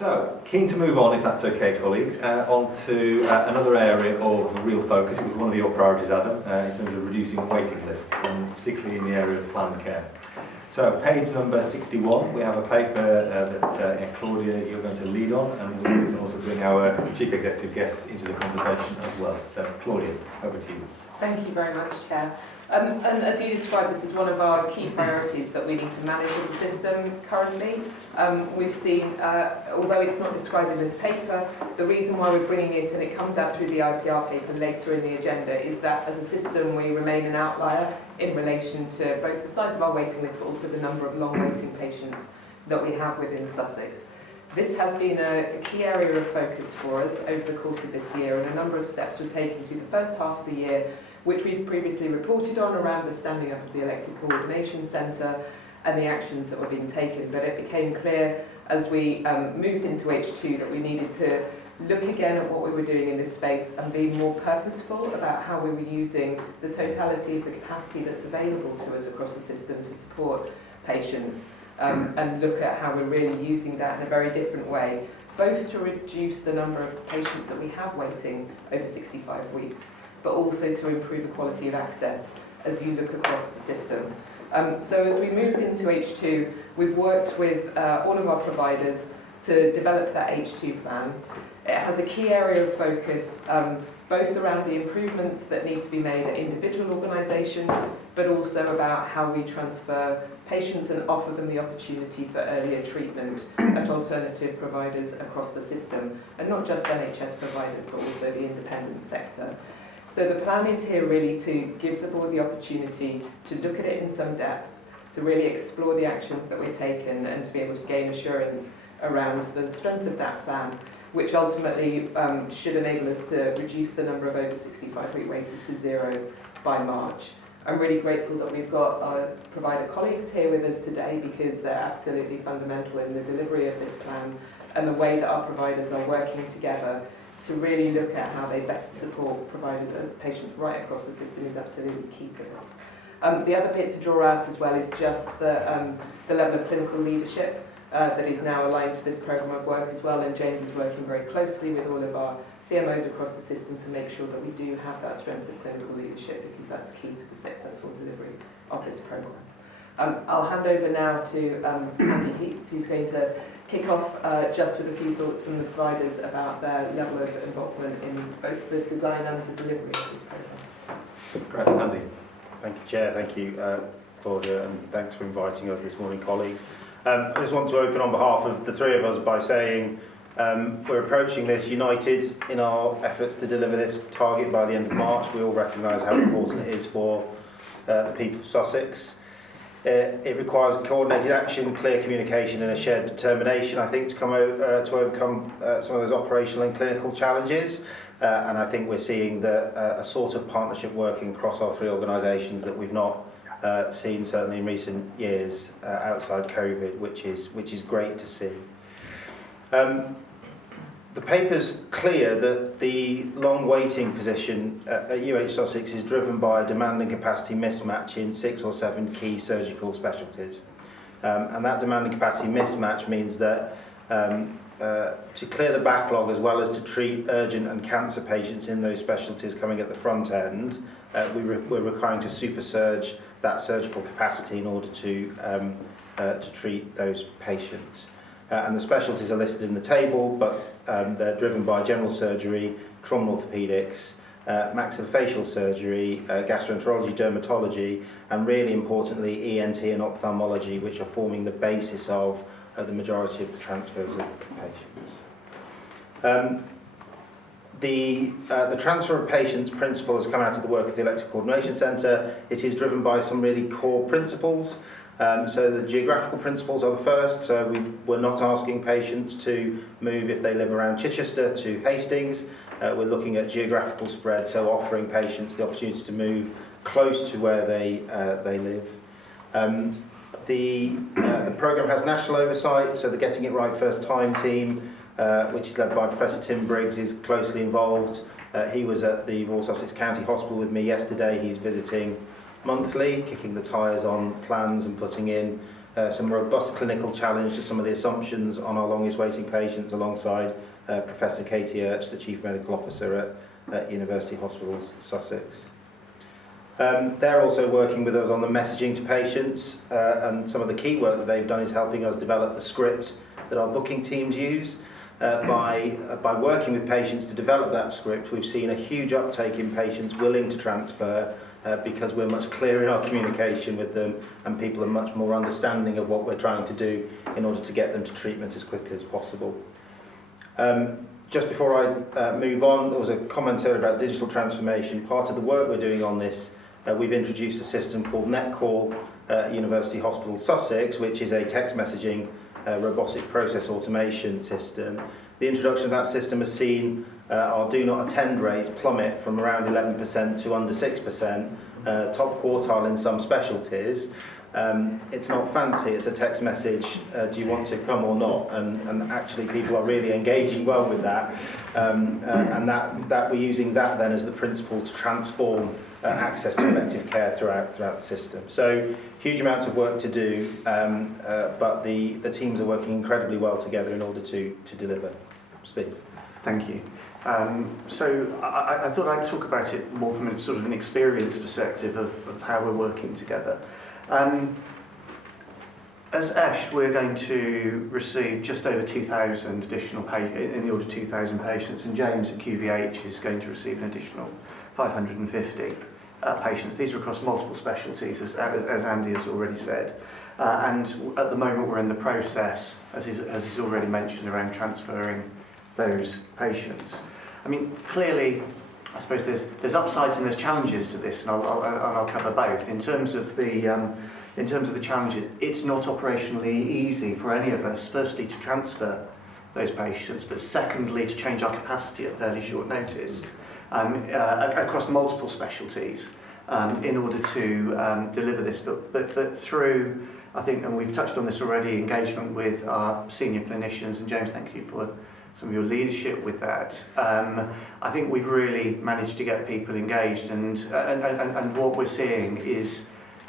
So, keen to move on, if that's okay, colleagues, on to another area of real focus. It was one of your priorities, Adam, in terms of reducing waiting lists, and particularly in the area of planned care. So, page number 61, we have a paper that Claudia, you're going to lead on, and we can also bring our chief executive guests into the conversation as well. So, Claudia, over to you. Thank you very much, Chair. And as you described, this is one of our key priorities that we need to manage as a system currently. We've seen, although it's not described in this paper, the reason why we're bringing it, and it comes out through the IPR paper later in the agenda, is that as a system we remain an outlier in relation to both the size of our waiting list, but also the number of long waiting patients that we have within Sussex. This has been a key area of focus for us over the course of this year, and a number of steps were taken through the first half of the year, which we've previously reported on around the standing up of the Elected Coordination Centre and the actions that were being taken. But it became clear as we moved into H2 that we needed to look again at what we were doing in this space and be more purposeful about how we were using the totality of the capacity that's available to us across the system to support patients, and look at how we're really using that in a very different way, both to reduce the number of patients that we have waiting over 65 weeks, but also to improve the quality of access as you look across the system. So as we moved into H2, we've worked with all of our providers to develop that H2 plan. It has a key area of focus, both around the improvements that need to be made at individual organisations, but also about how we transfer patients and offer them the opportunity for earlier treatment at alternative providers across the system, and not just NHS providers, but also the independent sector. So the plan is here really to give the board the opportunity to look at it in some depth, to really explore the actions that we're taking, and to be able to gain assurance around the strength of that plan, which ultimately should enable us to reduce the number of over 65-week waiters to 0 by March. I'm really grateful that we've got our provider colleagues here with us today, because they're absolutely fundamental in the delivery of this plan, and the way that our providers are working together to really look at how they best support patients right across the system is absolutely key to this. The other bit to draw out as well is just the level of clinical leadership that is now aligned to this programme of work as well, and James is working very closely with all of our CMOs across the system to make sure that we do have that strength of clinical leadership, because that's key to the successful delivery of this programme. I'll hand over now to Andy Heaps, who's going to kick off just with a few thoughts from the providers about their level of involvement in both the design and the delivery of this programme. Great, Andy. Thank you, Chair. Thank you, Claudia, and thanks for inviting us this morning, colleagues. I just want to open on behalf of the three of us by saying we're approaching this united in our efforts to deliver this target by the end of March. We all recognise how important it is for the people of Sussex. It requires coordinated action, clear communication and a shared determination, I think, to overcome some of those operational and clinical challenges. And I think we're seeing a sort of partnership working across our three organisations that we've not seen certainly in recent years outside COVID, which is great to see. The paper's clear that the long waiting position at UH Sussex is driven by a demand and capacity mismatch in 6 or 7 key surgical specialties. And that demand and capacity mismatch means that to clear the backlog as well as to treat urgent and cancer patients in those specialties coming at the front end, we're requiring to super surge that surgical capacity in order to treat those patients. And the specialties are listed in the table, but they're driven by general surgery, trauma orthopaedics, maxillofacial surgery, gastroenterology, dermatology, and really importantly ENT and ophthalmology, which are forming the basis of the majority of the transfers of patients. The transfer of patients principle has come out of the work of the Elected Coordination Centre. It is driven by some really core principles. So the geographical principles are the first. So we're not asking patients to move if they live around Chichester to Hastings. We're looking at geographical spread, so offering patients the opportunity to move close to where they live. The programme has national oversight, so the Getting It Right First Time team, which is led by Professor Tim Briggs, is closely involved. He was at the Royal Sussex County Hospital with me yesterday. He's visiting monthly, kicking the tyres on plans and putting in some robust clinical challenge to some of the assumptions on our longest waiting patients alongside Professor Katie Urch, the Chief Medical Officer at University Hospitals Sussex. They're also working with us on the messaging to patients, and some of the key work that they've done is helping us develop the script that our booking teams use. By working with patients to develop that script, we've seen a huge uptake in patients willing to transfer because we're much clearer in our communication with them, and people are much more understanding of what we're trying to do in order to get them to treatment as quickly as possible. Just before I move on, there was a comment earlier about digital transformation. Part of the work we're doing on this, we've introduced a system called NetCall at University Hospital Sussex, which is a text messaging robotic process automation system. The introduction of that system has seen our do not attend rates plummet from around 11% to under 6%, top quartile in some specialties. It's not fancy, it's a text message, do you want to come or not? And actually people are really engaging well with that, and that we're using that then as the principle to transform access to effective care throughout the system. So huge amounts of work to do, but the teams are working incredibly well together in order to deliver. Steve. Thank you. So I thought I'd talk about it more from a sort of an experience perspective of how we're working together. As ESH, we're going to receive just over 2,000 additional in the order of 2,000 patients, and James at QVH is going to receive an additional 550 patients. These are across multiple specialties, as Andy has already said. And at the moment, we're in the process, as he's already mentioned, around transferring those patients. I mean, clearly, I suppose there's upsides and there's challenges to this, and I'll cover both. In terms of the challenges, it's not operationally easy for any of us, firstly, to transfer those patients, but secondly, to change our capacity at fairly short notice across multiple specialties in order to deliver this. But through, I think, and we've touched on this already, engagement with our senior clinicians, and James, thank you for some of your leadership with that. I think we've really managed to get people engaged, and what we're seeing is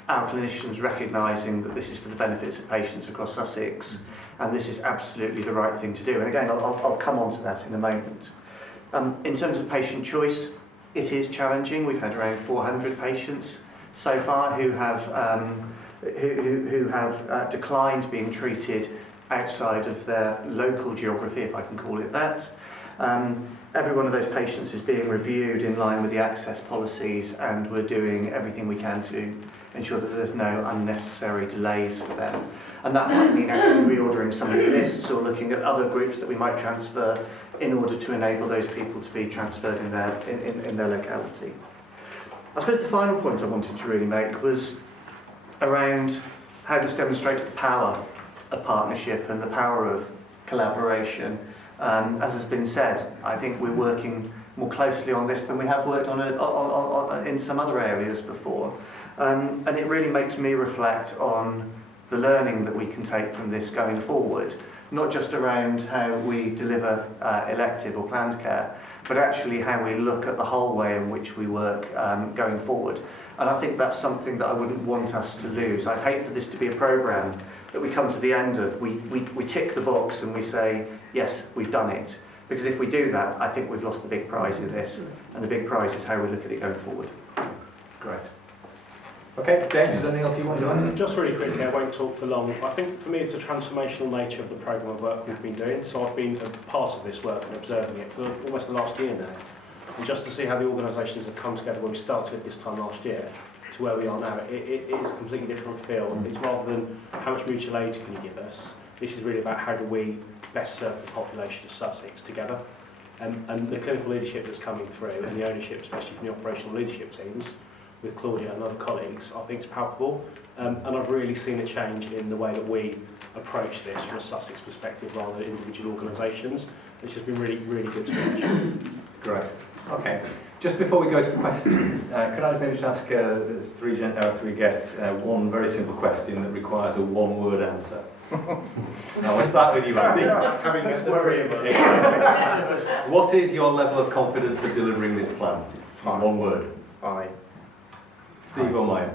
our clinicians recognising that this is for the benefits of patients across Sussex, and this is absolutely the right thing to do. And again, I'll come on to that in a moment. In terms of patient choice, it is challenging. We've had around 400 patients so far who have declined being treated outside of their local geography, if I can call it that. Every one of those patients is being reviewed in line with the access policies, and we're doing everything we can to ensure that there's no unnecessary delays for them. And that might mean actually reordering some of the lists or looking at other groups that we might transfer in order to enable those people to be transferred in their locality. I suppose the final point I wanted to really make was around how this demonstrates the power of partnership and the power of collaboration. As has been said, I think we're working more closely on this than we have worked on in some other areas before. And it really makes me reflect on the learning that we can take from this going forward, not just around how we deliver elective or planned care, but actually how we look at the whole way in which we work going forward. And I think that's something that I wouldn't want us to lose. I'd hate for this to be a programme that we come to the end of, we tick the box and we say, yes, we've done it. Because if we do that, I think we've lost the big prize in this, and the big prize is how we look at it going forward. Great. Okay, James, is there anything else you want to add? Just really quickly, I won't talk for long. I think for me it's the transformational nature of the programme of work we've been doing. So I've been a part of this work and observing it for almost the last year now. And just to see how the organisations have come together when we started this time last year to where we are now, it is a completely different feel. It's rather than how much mutual aid can you give us, this is really about how do we best serve the population of Sussex together. And the clinical leadership that's coming through and the ownership, especially from the operational leadership teams, with Claudia and other colleagues, I think is palpable. And I've really seen a change in the way that we approach this from a Sussex perspective rather than individual organisations, which has been really, really good to watch. Great. Okay. Just before we go to questions, could I maybe just ask three guests one very simple question that requires a one-word answer? Now we'll start with you, Andy. What is your level of confidence of delivering this plan? High. One word. High. Steve or mine?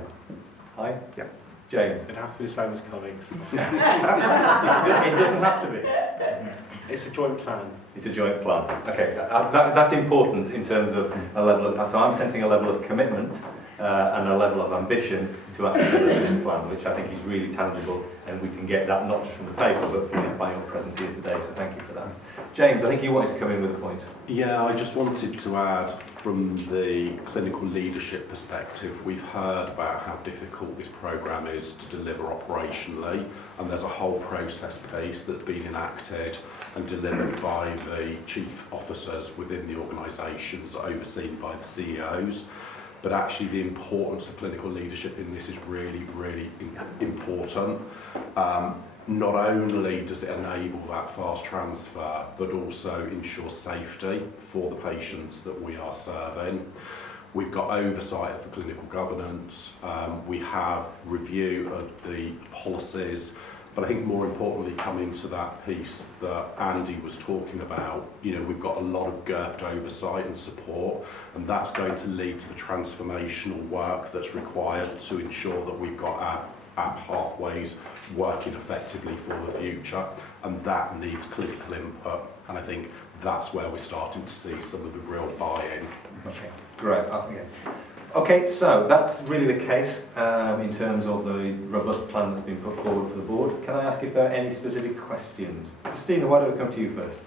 High? Yeah. James? It'd have to be the same as colleagues. It doesn't have to be. It's a joint plan. It's a joint plan. Okay, that's important in terms of a level of, so I'm sensing a level of commitment and a level of ambition to actually deliver this plan, which I think is really tangible, and we can get that not just from the paper, but from by your presence here today, so thank you for that. James, I think you wanted to come in with a point. Yeah, I just wanted to add, from the clinical leadership perspective, we've heard about how difficult this programme is to deliver operationally, and there's a whole process piece that's been enacted and delivered by the chief officers within the organisations, overseen by the CEOs. But actually the importance of clinical leadership in this is really, really important. Not only does it enable that fast transfer, but also ensure safety for the patients that we are serving. We've got oversight of the clinical governance, we have review of the policies, but I think more importantly, coming to that piece that Andy was talking about, we've got a lot of GIRFT oversight and support, and that's going to lead to the transformational work that's required to ensure that we've got our pathways working effectively for the future, and that needs clinical input, and I think that's where we're starting to see some of the real buy-in. Okay, great. Okay, so that's really the case in terms of the robust plan that's been put forward for the board. Can I ask if there are any specific questions? Christina, why don't we come to you first?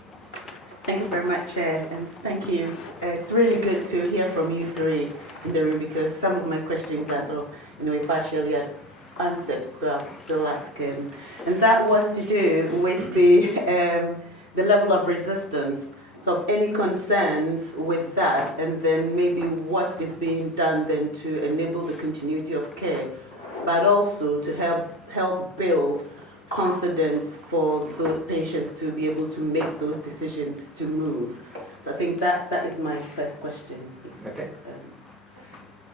Thank you very much, Chair, and thank you. It's really good to hear from you three in the room, because some of my questions are sort of, partially answered, so I'm still asking. And that was to do with the level of resistance. So any concerns with that, and then maybe what is being done then to enable the continuity of care, but also to help build confidence for the patients to be able to make those decisions to move. So I think that is my first question. Okay.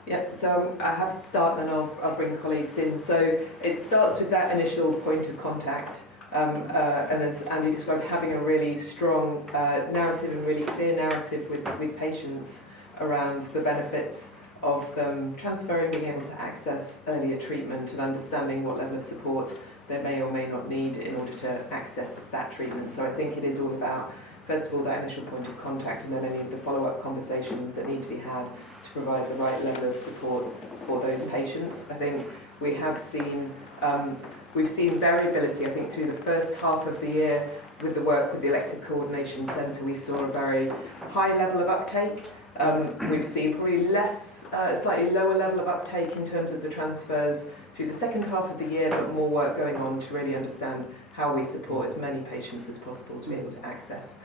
Yep, so I have to start, then I'll bring colleagues in. So it starts with that initial point of contact. And as Andy described, having a really strong narrative and really clear narrative with patients around the benefits of them transferring, being able to access earlier treatment and understanding what level of support they may or may not need in order to access that treatment. So I think it is all about, first of all, that initial point of contact, and then any of the follow-up conversations that need to be had to provide the right level of support for those patients. I think we have seen we've seen variability. I think through the first half of the year with the work with the Elective Coordination Centre, we saw a very high level of uptake. We've seen probably slightly lower level of uptake in terms of the transfers through the second half of the year, but more work going on to really understand how we support as many patients as possible to be able to access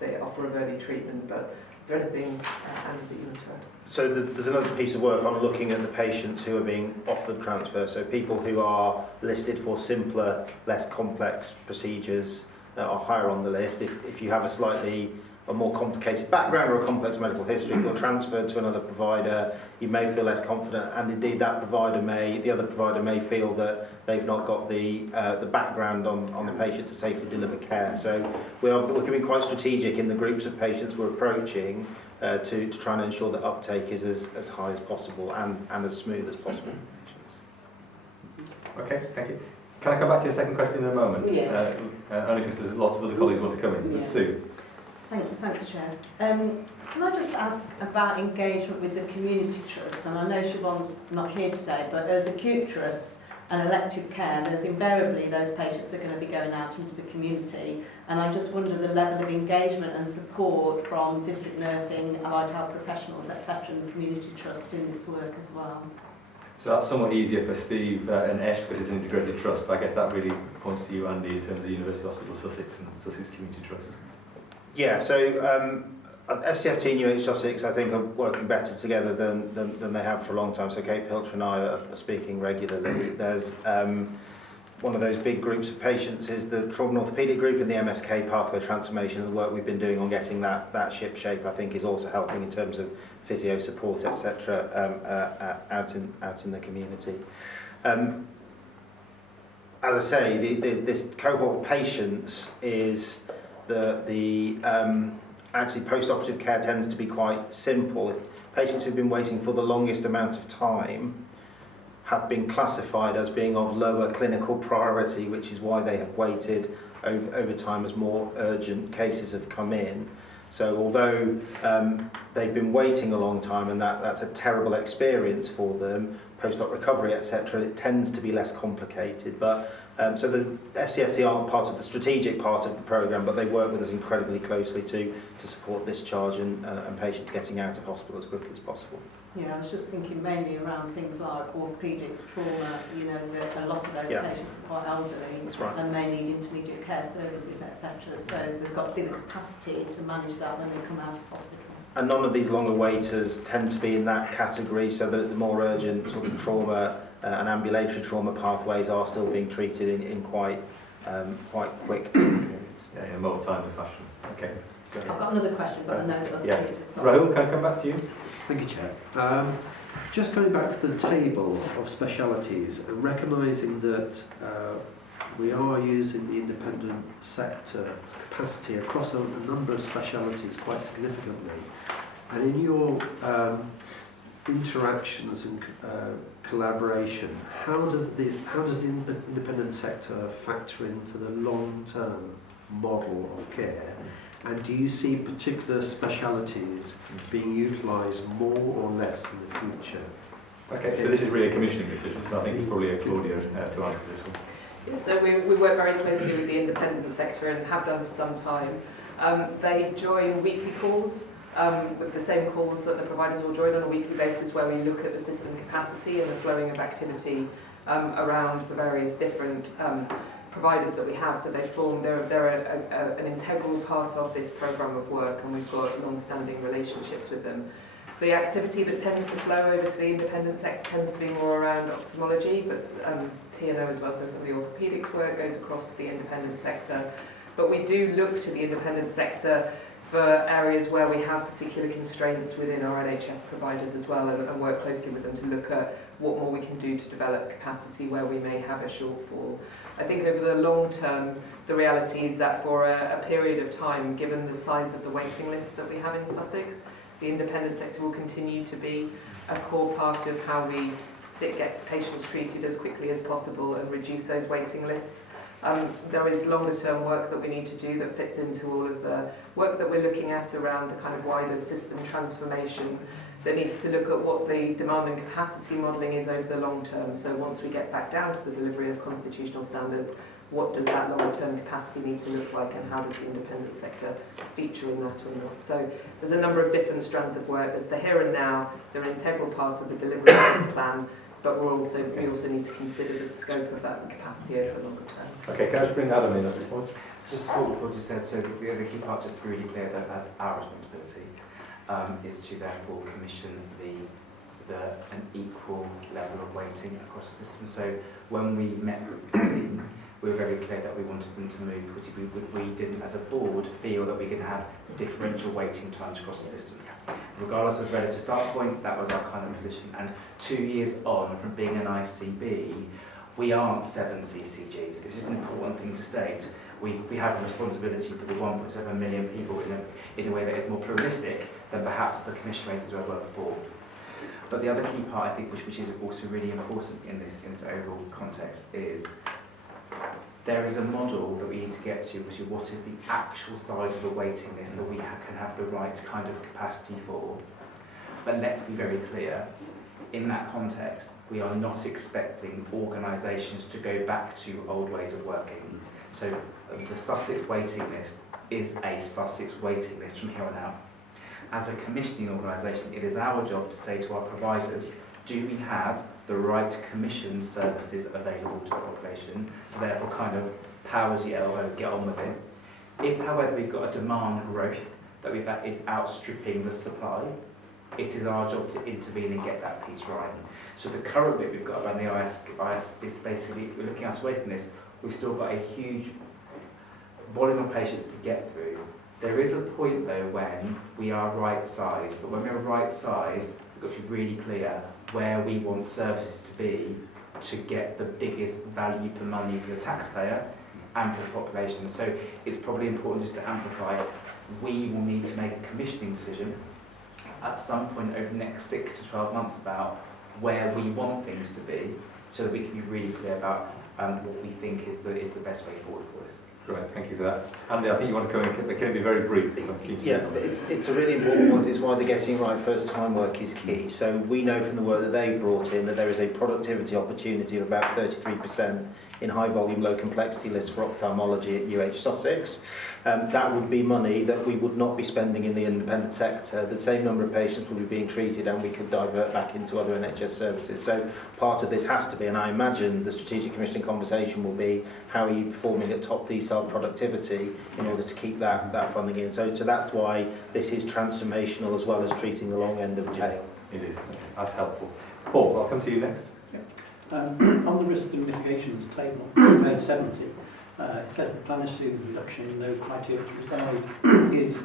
the offer of early treatment. But is there anything, Andy, that you want to add? So there's another piece of work on looking at the patients who are being offered transfer. So people who are listed for simpler, less complex procedures are higher on the list. If you have a more complicated background or a complex medical history, if you're transferred to another provider, you may feel less confident, and indeed the other provider may feel that they've not got the background on the patient to safely deliver care. So we're becoming quite strategic in the groups of patients we're approaching to try and ensure that uptake is as high as possible and as smooth as possible for patients. Okay, thank you. Can I come back to your second question in a moment? Yeah. Only because there's lots of other colleagues who want to come in. Yeah. Sue. Thanks, Chair. Can I just ask about engagement with the community trust? And I know Siobhan's not here today, but as acute trusts and elective care, there's invariably those patients are going to be going out into the community. And I just wonder the level of engagement and support from district nursing, allied health professionals, etc., and the community trust in this work as well. So that's somewhat easier for Steve and Esh because it's an integrated trust, but I guess that really points to you, Andy, in terms of University Hospital Sussex and Sussex Community Trust. Yeah, so SCFT and NHS Sussex, I think, are working better together than they have for a long time. So Kate Pilcher and I are speaking regularly. There's one of those big groups of patients is the Trauma and Orthopaedic Group, and the MSK Pathway Transformation. The work we've been doing on getting that ship shape, I think, is also helping in terms of physio support, etc., out in the community. As I say, this cohort of patients is actually post-operative care tends to be quite simple. Patients who've been waiting for the longest amount of time have been classified as being of lower clinical priority, which is why they have waited over time as more urgent cases have come in. So although they've been waiting a long time, and that's a terrible experience for them, post-op recovery, etc., it tends to be less complicated. But so the SCFT aren't part of the strategic part of the programme, but they work with us incredibly closely to support discharge and patients getting out of hospital as quickly as possible. Yeah, I was just thinking mainly around things like orthopaedics, trauma, you know, that a lot of those patients are quite elderly. That's right. And may need intermediate care services, etc. So there's got to be the capacity to manage that when they come out of hospital. And none of these longer waiters tend to be in that category, so that the more urgent sort of trauma and ambulatory trauma pathways are still being treated in quite quick time periods. Yeah, more timely fashion. Okay. I've got another question, but I know that other people have got. Rahul, can I come back to you? Thank you, Chair. Just going back to the table of specialities and recognising that we are using the independent sector capacity across a number of specialities quite significantly. And in your interactions and collaboration, how does the independent sector factor into the long-term model of care? And do you see particular specialities being utilised more or less in the future? Okay, so this is really a commissioning decision, so I think it's probably a Claudia to answer this one. Yeah, so we work very closely with the independent sector and have done for some time. They join weekly calls with the same calls that the providers will join on a weekly basis, where we look at the system capacity and the flowing of activity around the various different providers that we have. So they're an integral part of this programme of work, and we've got long-standing relationships with them. The activity that tends to flow over to the independent sector tends to be more around ophthalmology, but T&O as well, so some of the orthopaedics work goes across the independent sector. But we do look to the independent sector for areas where we have particular constraints within our NHS providers as well, and work closely with them to look at what more we can do to develop capacity where we may have a shortfall. I think over the long term, the reality is that for a period of time, given the size of the waiting list that we have in Sussex, the independent sector will continue to be a core part of how we get patients treated as quickly as possible and reduce those waiting lists. There is longer term work that we need to do that fits into all of the work that we're looking at around the kind of wider system transformation that needs to look at what the demand and capacity modelling is over the long term. So once we get back down to the delivery of constitutional standards, what does that longer term capacity need to look like, and how does the independent sector feature in that or not? So there's a number of different strands of work. There's the here and now, they're an integral part of the delivery of this plan, but we also need to consider the scope of that capacity over the longer term. Okay, can I just bring Adam in at this point? Just what Claudia said, so the key part, just to be really clear, that that's our responsibility, is to therefore commission an equal level of weighting across the system. So when we met with the team, we were very clear that we wanted them to move, because we didn't, as a board, feel that we could have differential waiting times across the system. Regardless of relative start point, that was our kind of position. And 2 years on from being an ICB, we aren't 7 CCGs. It's just an important thing to state. We have a responsibility for the 1.7 million people in a way that is more pluralistic than perhaps the commission ratings were before. But the other key part, I think, which is also really important in this overall context, is there is a model that we need to get to, which is what is the actual size of the waiting list that we can have the right kind of capacity for. But let's be very clear, in that context, we are not expecting organisations to go back to old ways of working. So the Sussex waiting list is a Sussex waiting list from here on out. As a commissioning organisation, it is our job to say to our providers, do we have the right commission services available to the population? So therefore kind of powers your elbow, get on with it. If, however, we've got a demand growth that is outstripping the supply, it is our job to intervene and get that piece right. So the current bit we've got around the IS is basically, we're looking at away from this, we've still got a huge volume of patients to get through. There is a point though when we are right sized, but when we're right sized, we've got to be really clear where we want services to be to get the biggest value for money for the taxpayer and for the population. So it's probably important just to amplify, we will need to make a commissioning decision at some point over the next 6 to 12 months about where we want things to be, so that we can be really clear about what we think is the best way forward for this. Great, thank you for that. Andy, I think you want to come in. They can be very brief. I'm keen to Yeah, it's a really important one. It's why the getting right first time work is key. So we know from the work that they've brought in that there is a productivity opportunity of about 33% in high volume, low complexity lists for ophthalmology at UH Sussex. That would be money that we would not be spending in the independent sector. The same number of patients would be being treated and we could divert back into other NHS services. So part of this has to be, and I imagine the strategic commissioning conversation will be, how are you performing at top decile productivity in order to keep that funding in. So that's why this is transformational as well as treating the long end of the tail. It is. That's helpful. Paul, I'll come to you next. On the risk and mitigations table, page 70, it says the plan assumes reduction in those criteria to reside is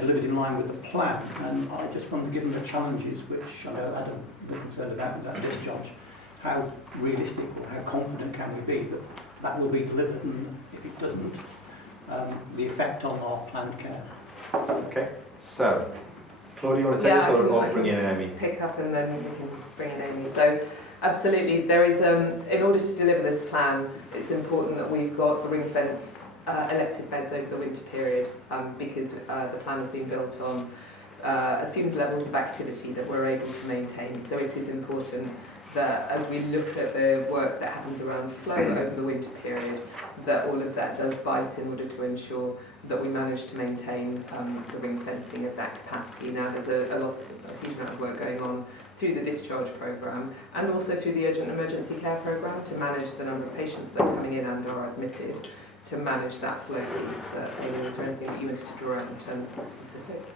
delivered in line with the plan. And I just wonder, given the challenges which I know Adam was concerned about discharge, how realistic or how confident can we be that that will be delivered, and if it doesn't, the effect on our planned care? Okay, so Claudia, you want to take this or bring in Amy? Pick up and then we can bring in Amy. So absolutely, there is, in order to deliver this plan, it's important that we've got the ring-fenced elective beds over the winter period, because the plan has been built on assumed levels of activity that we're able to maintain. So it is important that as we look at the work that happens around flow over the winter period, that all of that does bite in order to ensure that we manage to maintain the ring fencing of that capacity. Now there's a huge amount of work going on through the discharge programme and also through the urgent emergency care programme to manage the number of patients that are coming in and are admitted, to manage that flow piece. But Amy, is there anything that you wanted to draw out in terms of the specifics?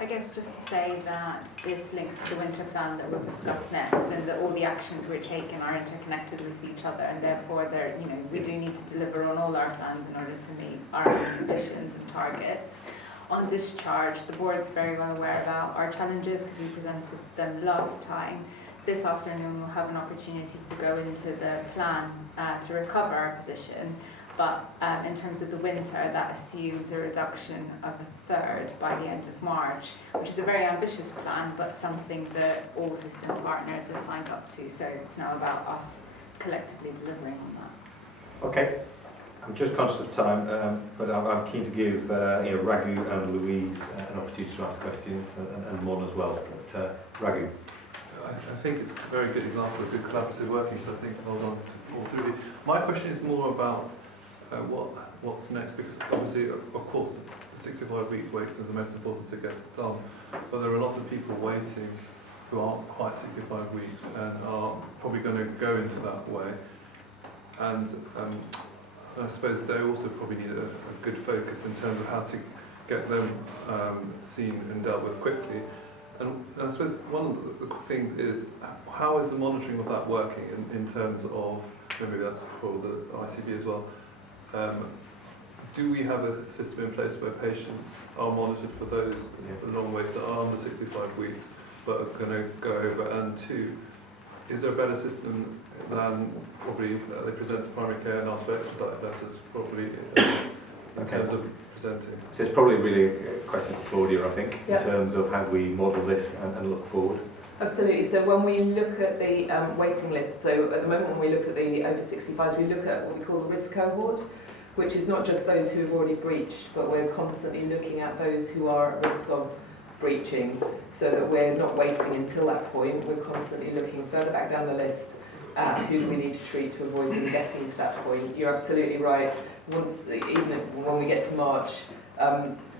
I guess just to say that this links to the winter plan that we'll discuss next, and that all the actions we're taking are interconnected with each other, and therefore we do need to deliver on all our plans in order to meet our ambitions and targets. On discharge, the board's very well aware about our challenges because we presented them last time. This afternoon we'll have an opportunity to go into the plan to recover our position. But in terms of the winter, that assumes a reduction of 1/3 by the end of March, which is a very ambitious plan, but something that all system partners have signed up to. So it's now about us collectively delivering on that. Okay, I'm just conscious of time, but I'm keen to give Raghu and Louise an opportunity to ask questions, and Mon as well. But Raghu. I think it's a very good example of good collaborative working, so I think hold on to all three. My question is more about what's next, because obviously, of course, the 65-week wait is the most important to get done, but there are lots of people waiting who aren't quite 65 weeks and are probably going to go into that way, and I suppose they also probably need a good focus in terms of how to get them seen and dealt with quickly. And I suppose one of the things is, how is the monitoring of that working in terms of, maybe that's for the ICB as well, do we have a system in place where patients are monitored for those long waits that are under 65 weeks but are going to go over? And two, is there a better system than probably they present to primary care and ask for expedite letters, probably in terms of presenting? So it's probably really a question for Claudia, I think, in terms of how we model this and look forward. Absolutely. So when we look at the waiting list, so at the moment when we look at the over 65s, we look at what we call the risk cohort, which is not just those who have already breached, but we're constantly looking at those who are at risk of breaching, so that we're not waiting until that point. We're constantly looking further back down the list at who we need to treat to avoid them getting to that point. You're absolutely right. Even when we get to March,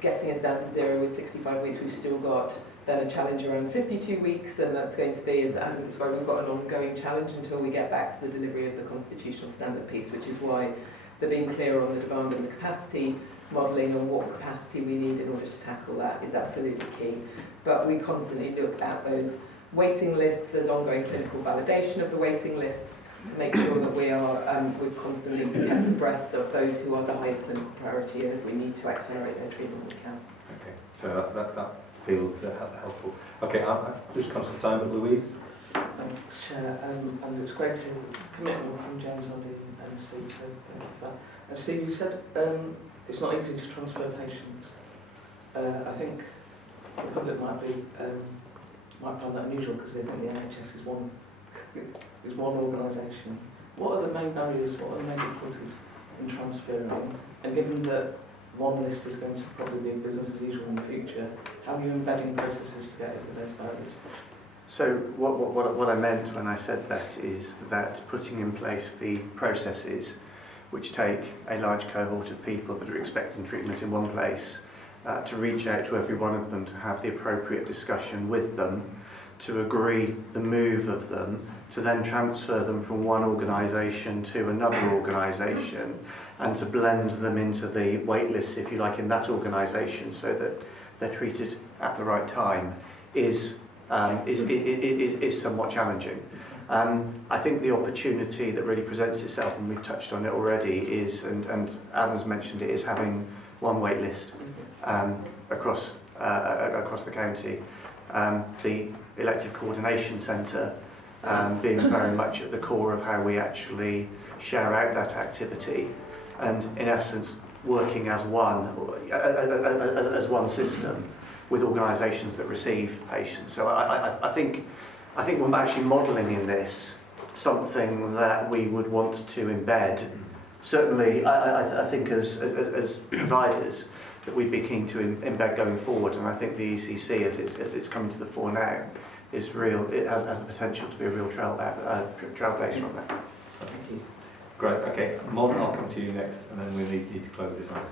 getting us down to 0 with 65 weeks, we've still got then a challenge around 52 weeks, and that's going to be, as Adam described, we've got an ongoing challenge until we get back to the delivery of the constitutional standard piece, which is why they're being clear on the demand and the capacity modelling and what capacity we need in order to tackle that is absolutely key. But we constantly look at those waiting lists. There's ongoing clinical validation of the waiting lists to make sure that we're constantly kept abreast of those who are the highest clinical priority, and if we need to accelerate their treatment, we can. Okay, so that feels helpful. Okay, I'm just conscious of time, but Louise? Thanks, Chair. And it's great to hear the commitment from James, Andy and Steve, so thank you for that. And Steve, you said it's not easy to transfer patients. I think the public might be might find that unusual because they think the NHS is one is one organisation. What are the main barriers? What are the main difficulties in transferring? And given that one list is going to probably be business as usual in the future, how are you embedding processes to get over those barriers? So what I meant when I said that is that putting in place the processes which take a large cohort of people that are expecting treatment in one place, to reach out to every one of them, to have the appropriate discussion with them, to agree the move of them, to then transfer them from one organisation to another organisation, and to blend them into the wait lists, if you like, in that organisation so that they're treated at the right time is somewhat challenging. I think the opportunity that really presents itself, and we've touched on it already, is, and Adam's mentioned it, is having one wait list across the county. The elective coordination centre being very much at the core of how we actually share out that activity, and in essence working as one system with organisations that receive patients. So I think we're actually modelling in this something that we would want to embed. Certainly, I think as providers that we'd be keen to embed going forward, and I think the ECC, as it's coming to the fore now, is real. It has the potential to be a real trailblazer on that. Thank you. Great. Okay, Mon, I'll come to you next, and then we need to close this item.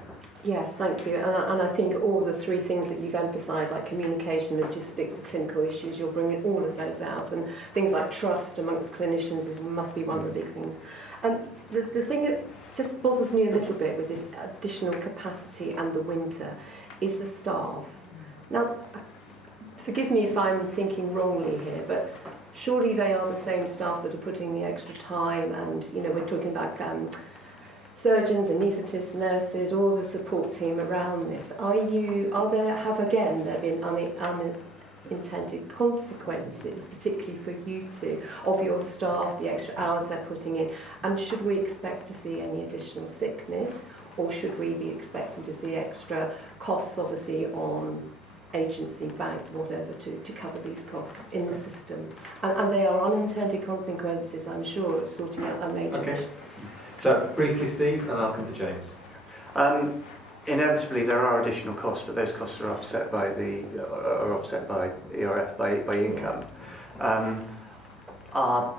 Yes, thank you. And I think all the three things that you've emphasised, like communication, logistics, and clinical issues, you're bringing all of those out. And things like trust amongst clinicians must be one of the big things. And the thing that just bothers me a little bit with this additional capacity and the winter is the staff. Now, forgive me if I'm thinking wrongly here, but surely they are the same staff that are putting the extra time, and we're talking about surgeons, anaesthetists, nurses, all the support team around this. Have there been unintended consequences, particularly for you two, of your staff, the extra hours they're putting in? And should we expect to see any additional sickness, or should we be expecting to see extra costs, obviously, on agency, bank, whatever, to cover these costs in the system? And they are unintended consequences, I'm sure, of sorting out a major issue. So, briefly, Steve, and I'll come to James. Inevitably, there are additional costs, but those costs are offset by ERF, by income. Our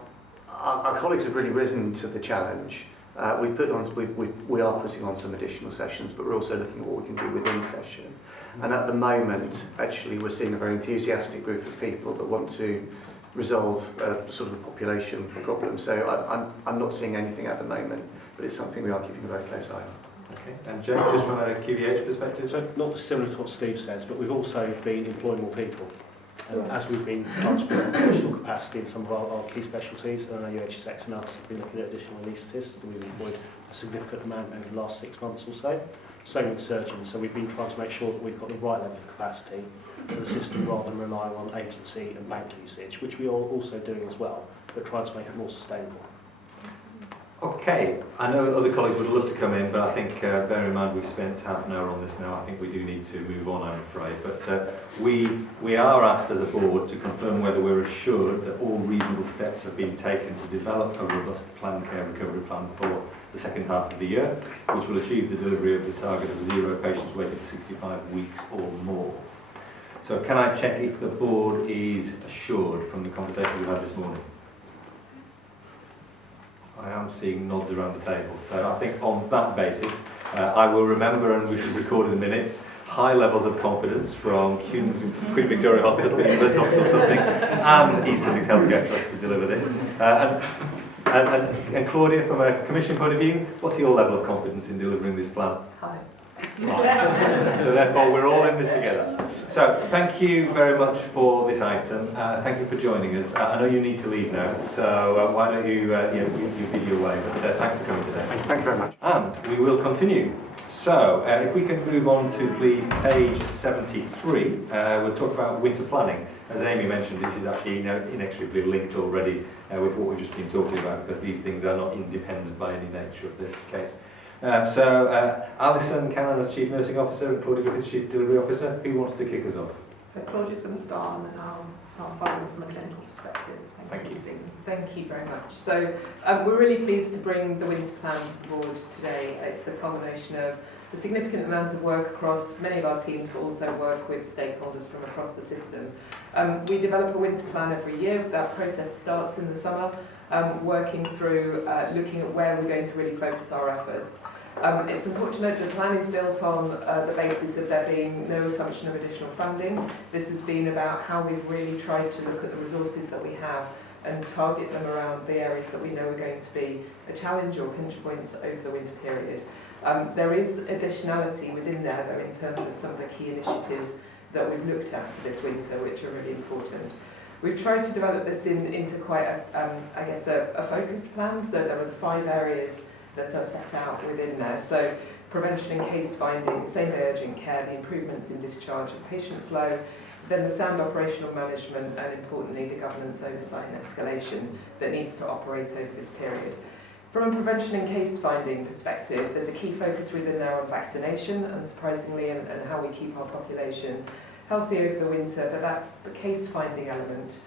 colleagues have really risen to the challenge. We are putting on some additional sessions, but we're also looking at what we can do within session. And at the moment, actually, we're seeing a very enthusiastic group of people that want to resolve sort of a population problem. So I'm not seeing anything at the moment, but it's something we are keeping a very close eye on. Okay, and James, just from a QVH perspective? So not dissimilar to what Steve says, but we've also been employing more people. As we've been trying to build additional capacity in some of our key specialties, and I know NHS and us have been looking at additional anaesthetists, and we've employed a significant amount over the last 6 months or so. Same with surgeons, so we've been trying to make sure that we've got the right level of capacity for the system rather than relying on agency and bank usage, which we are also doing as well, but trying to make it more sustainable. Okay, I know other colleagues would love to come in, but I think, bear in mind, we've spent half an hour on this now. I think we do need to move on, I'm afraid. But we are asked as a board to confirm whether we're assured that all reasonable steps have been taken to develop a robust planned care recovery plan for the second half of the year, which will achieve the delivery of the target of 0 patients waiting for 65 weeks or more. So can I check if the board is assured from the conversation we had this morning? I am seeing nods around the table. So I think on that basis, I will remember, and we should record in the minutes, high levels of confidence from Queen Victoria Hospital, University Hospital Sussex, and East Sussex Healthcare Trust to deliver this. And Claudia, from a commission point of view, what's your level of confidence in delivering this plan? Hi. So therefore, we're all in this together. So thank you very much for this item. Thank you for joining us. I know you need to leave now, so why don't you bid your way. But thanks for coming today. Thank you very much. And we will continue. So if we can move on to, please, page 73. We'll talk about winter planning. As Amy mentioned, this is actually inextricably linked already with what we've just been talking about, because these things are not independent by any nature of the case. Alison Cannon as Chief Nursing Officer and Claudia Griffiths, Chief Delivery Officer. Who wants to kick us off? So Claudia's going to start, and then can't find them from a clinical perspective. Thank you, Stephen. Thank you very much. So we're really pleased to bring the winter plan to the board today. It's the culmination of a significant amount of work across many of our teams, but also work with stakeholders from across the system. We develop a winter plan every year. That process starts in the summer, working through looking at where we're going to really focus our efforts. It's unfortunate the plan is built on the basis of there being no assumption of additional funding. This has been about how we've really tried to look at the resources that we have and target them around the areas that we know are going to be a challenge or pinch points over the winter period. There is additionality within there, though, in terms of some of the key initiatives that we've looked at for this winter, which are really important. We've tried to develop this into quite a focused plan. So there are the 5 areas that are set out within there. So prevention and case finding, same-day urgent care, the improvements in discharge and patient flow, then the sound operational management, and importantly the governance oversight and escalation that needs to operate over this period. From a prevention and case finding perspective, there's a key focus within there on vaccination, unsurprisingly, and how we keep our population healthy over the winter, but the case finding element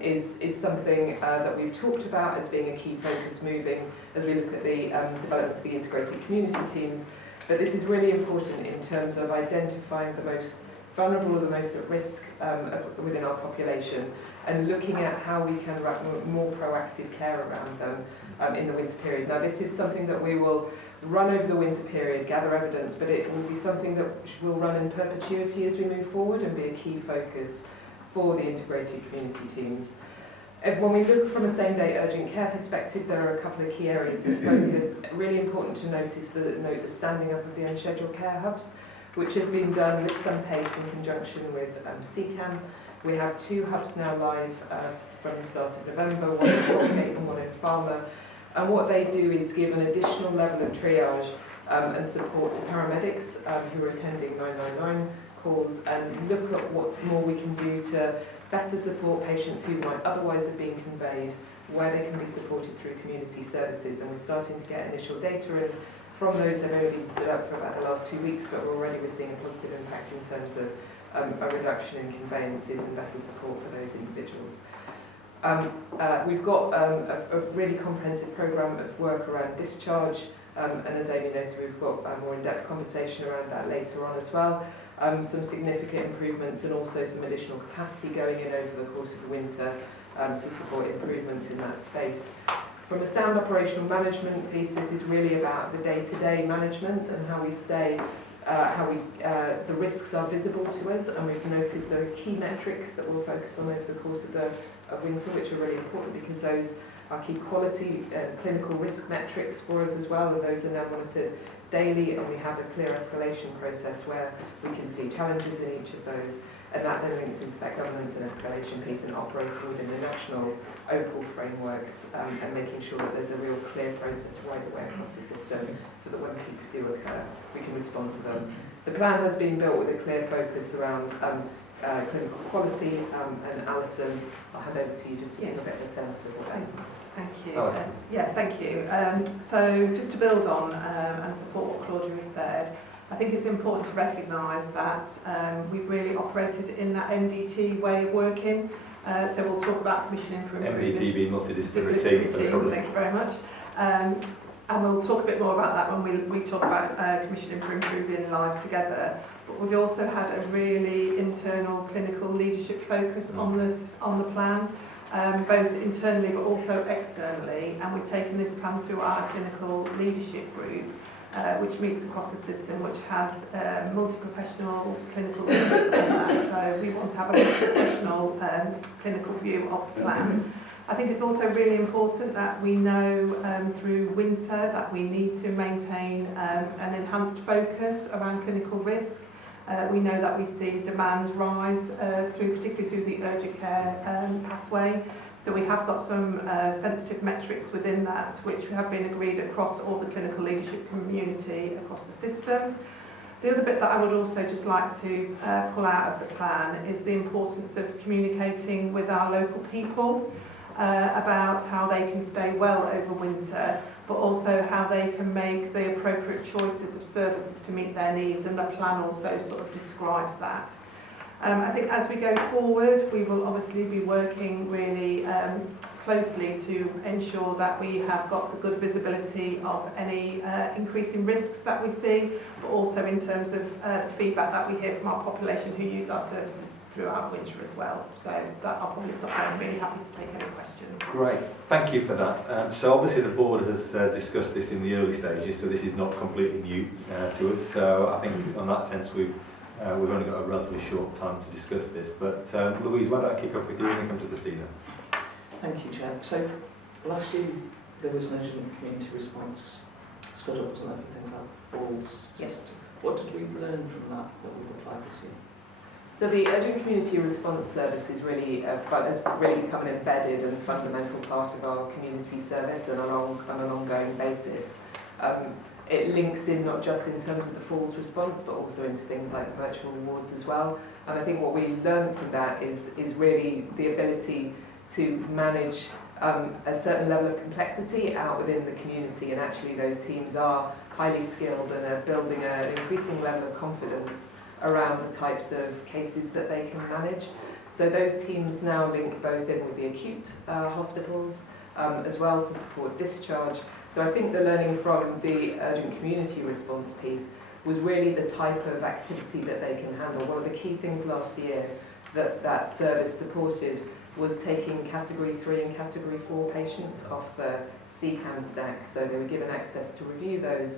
is something that we've talked about as being a key focus moving as we look at the development of the integrated community teams. But this is really important in terms of identifying the most vulnerable or the most at risk within our population and looking at how we can wrap more proactive care around them in the winter period. Now, this is something that we will run over the winter period, gather evidence, but it will be something that will run in perpetuity as we move forward and be a key focus for the integrated community teams. When we look from a same-day urgent care perspective, there are a couple of key areas of focus. Really important to note the standing up of the unscheduled care hubs, which have been done with some pace in conjunction with CCAM. We have 2 hubs now live from the start of November, one in Broadgate and one in Farmer. And what they do is give an additional level of triage and support to paramedics who are attending 999 calls and look at what more we can do to better support patients who might otherwise have been conveyed, where they can be supported through community services. And we're starting to get initial data in from those that have only been stood up for about the last 2 weeks, but already we're seeing a positive impact in terms of a reduction in conveyances and better support for those individuals. We've got a really comprehensive programme of work around discharge, and as Amy noted, we've got a more in-depth conversation around that later on as well. Some significant improvements and also some additional capacity going in over the course of the winter to support improvements in that space. From a sound operational management piece, this is really about the day-to-day management and how we stay, the risks are visible to us, and we've noted the key metrics that we'll focus on over the course of the winter, which are really important because those are key quality clinical risk metrics for us as well, and those are now monitored daily, and we have a clear escalation process where we can see challenges in each of those, and that then links into that governance and escalation piece and operating within the national OPAL frameworks and making sure that there's a real clear process right the way across the system so that when peaks do occur, we can respond to them. The plan has been built with a clear focus around clinical quality, and Alison, I'll hand over to you just to give a bit of a sense of what that means. Thank you. Thank you. So just to build on and support what Claudia has said, I think it's important to recognise that we've really operated in that MDT way of working. So we'll talk about commissioning for improvement. MDT being multidisciplinary team for the problem. Thank you very much. And we'll talk a bit more about that when we talk about commissioning for improving lives together. But we've also had a really internal clinical leadership focus on the plan, both internally but also externally. And we've taken this plan through our clinical leadership group, which meets across the system, which has multi-professional clinical leaders on that. So we want to have a multi-professional clinical view of the plan. I think it's also really important that we know through winter that we need to maintain an enhanced focus around clinical risk. We know that we see demand rise, particularly through the urgent care pathway. So we have got some sensitive metrics within that, which have been agreed across all the clinical leadership community across the system. The other bit that I would also just like to pull out of the plan is the importance of communicating with our local people about how they can stay well over winter, but also how they can make the appropriate choices of services to meet their needs, and the plan also sort of describes that. I think as we go forward, we will obviously be working really closely to ensure that we have got the good visibility of any increasing risks that we see, but also in terms of feedback that we hear from our population who use our services throughout winter as well. So that I'll probably stop there. I'm really happy to take any questions. Great, thank you for that. So obviously the board has discussed this in the early stages, so this is not completely new to us. So I think on that sense we've only got a relatively short time to discuss this. But Louise, why don't I kick off with you and then come to Christina? Thank you, Chair. So last year there was an urgent community response stood up, wasn't there, for things like falls? Yes. What did we learn from that we've applied this year? So the urgent community response service is really has really become an embedded and fundamental part of our community service on an ongoing basis. It links in not just in terms of the falls response, but also into things like virtual wards as well. And I think what we learned from that is really the ability to manage a certain level of complexity out within the community, and actually those teams are highly skilled and are building an increasing level of confidence around the types of cases that they can manage. So those teams now link both in with the acute hospitals as well to support discharge. So I think the learning from the urgent community response piece was really the type of activity that they can handle. One of the key things last year that service supported was taking Category 3 and Category 4 patients off the CCAM stack. So they were given access to review those,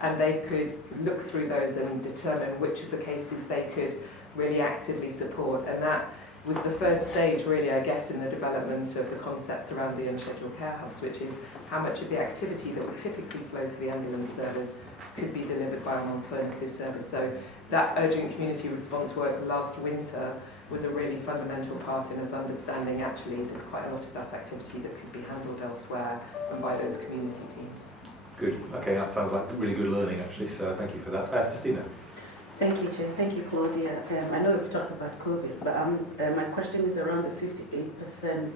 and they could look through those and determine which of the cases they could really actively support. And that was the first stage, really, I guess, in the development of the concept around the unscheduled care hubs, which is how much of the activity that would typically flow to the ambulance service could be delivered by an alternative service. So that urgent community response work last winter was a really fundamental part in us understanding actually there's quite a lot of that activity that could be handled elsewhere and by those community teams. Good, okay, that sounds like really good learning actually, so thank you for that. Christina. Thank you, Chair. Thank you, Claudia. I know we've talked about COVID, but my question is around the 58%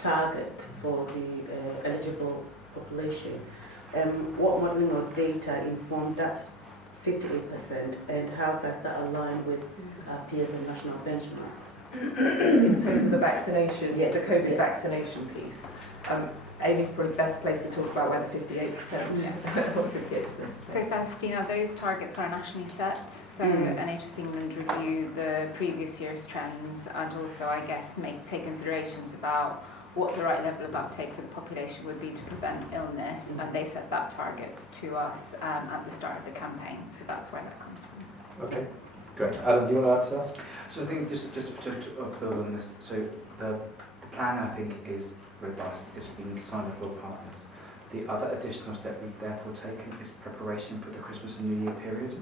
target for the eligible population. What modelling of data informed that 58%, and how does that align with peers and national benchmarks? In terms of the vaccination, the COVID vaccination piece, Amy's probably best place to talk about where the 58%. So Faustina, those targets are nationally set. So NHS England review the previous year's trends and also, I guess, take considerations about what the right level of uptake for the population would be to prevent illness, and they set that target to us at the start of the campaign. So that's where that comes from. Okay, great. Adam, do you want to add to that? So I think just to build on this, so the plan I think is robust. It's been signed up with all partners. The other additional step we've therefore taken is preparation for the Christmas and New Year period.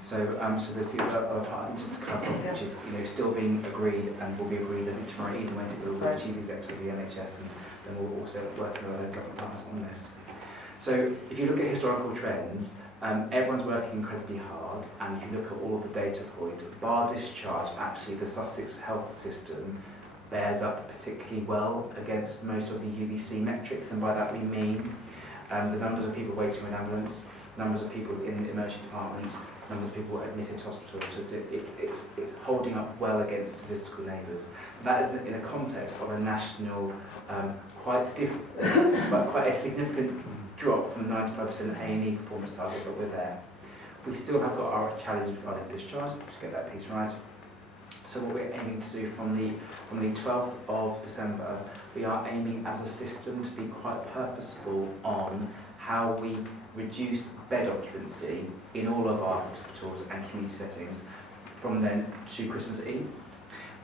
So there's the other part, just to clarify, which is still being agreed and will be agreed I think tomorrow evening when it will with the Chief Executive of the NHS, and then we'll also work with other government partners on this. So if you look at historical trends, everyone's working incredibly hard, and if you look at all of the data points, bar discharge, actually the Sussex health system bears up particularly well against most of the UBC metrics, and by that we mean the numbers of people waiting for an ambulance, numbers of people in the emergency departments, numbers of people admitted to hospital, so it's holding up well against statistical neighbours. That is in a context of a national, quite a significant drop from the 95% A&E performance target, but we're there. We still have got our challenges regarding discharge, to get that piece right. So what we're aiming to do from the 12th of December, we are aiming as a system to be quite purposeful on how we reduce bed occupancy in all of our hospitals and community settings from then to Christmas Eve,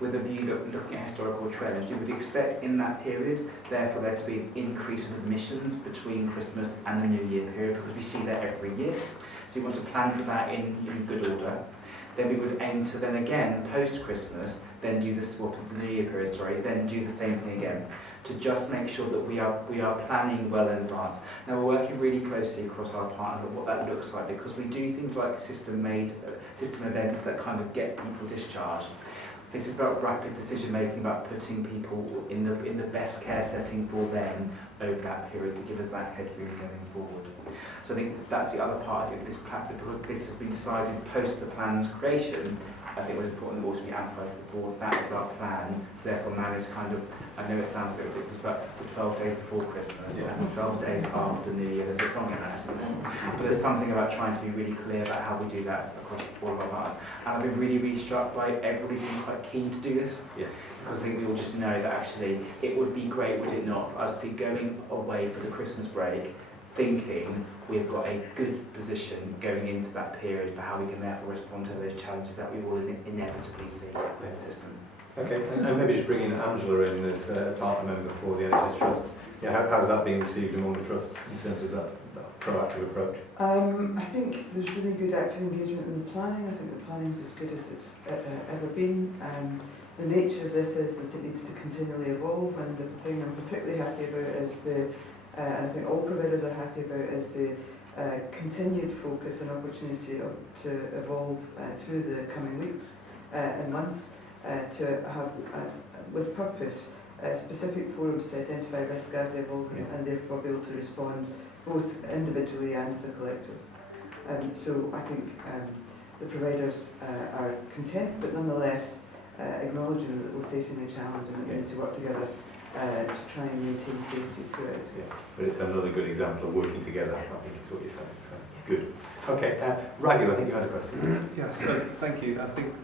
with a view that looking at historical trends, you would expect in that period, therefore, there to be an increase in admissions between Christmas and the New Year period, because we see that every year. So you want to plan for that in good order. Then we would aim to then again, post-Christmas, then do this, well, the New Year period, sorry, then do the same thing again, to just make sure that we are planning well in advance. Now we're working really closely across our partners at what that looks like, because we do things like system events that kind of get people discharged. This is about rapid decision making, about putting people in the best care setting for them over that period to give us that headroom going forward. So I think that's the other part. I think this plan, because this has been decided post the plan's creation, I think it was important that also be advertised to the board. That is our plan to therefore manage kind of, I know it sounds a bit ridiculous, but the 12 days before Christmas and the 12 days after New Year. There's a song in that, isn't there? But there's something about trying to be really clear about how we do that across all of our partners. And I've been really, really struck by everybody's been quite keen to do this. Yeah. Because I think we all just know that actually it would be great, would it not, for us to be going away for the Christmas break thinking we've got a good position going into that period for how we can therefore respond to those challenges that we will inevitably see with the system. Okay, and maybe just bringing Angela in as a partner member for the NHS Trust. Yeah, how's that being received among the trusts in terms of that proactive approach? I think there's really good active engagement in the planning. I think the planning is as good as it's ever been. The nature of this is that it needs to continually evolve, and the thing I'm particularly happy about is and I think all providers are happy about, is the continued focus and opportunity to evolve through the coming weeks and months to have, with purpose, specific forums to identify risk as they evolve and therefore be able to respond both individually and as a collective. So I think the providers are content, but nonetheless acknowledging that we're facing a challenge and that we need to work together to try and maintain safety throughout. Yeah, but it's another good example of working together, I think is what you're saying. So, good. Okay, Raghu, I think you had a question. Yeah, so thank you. I think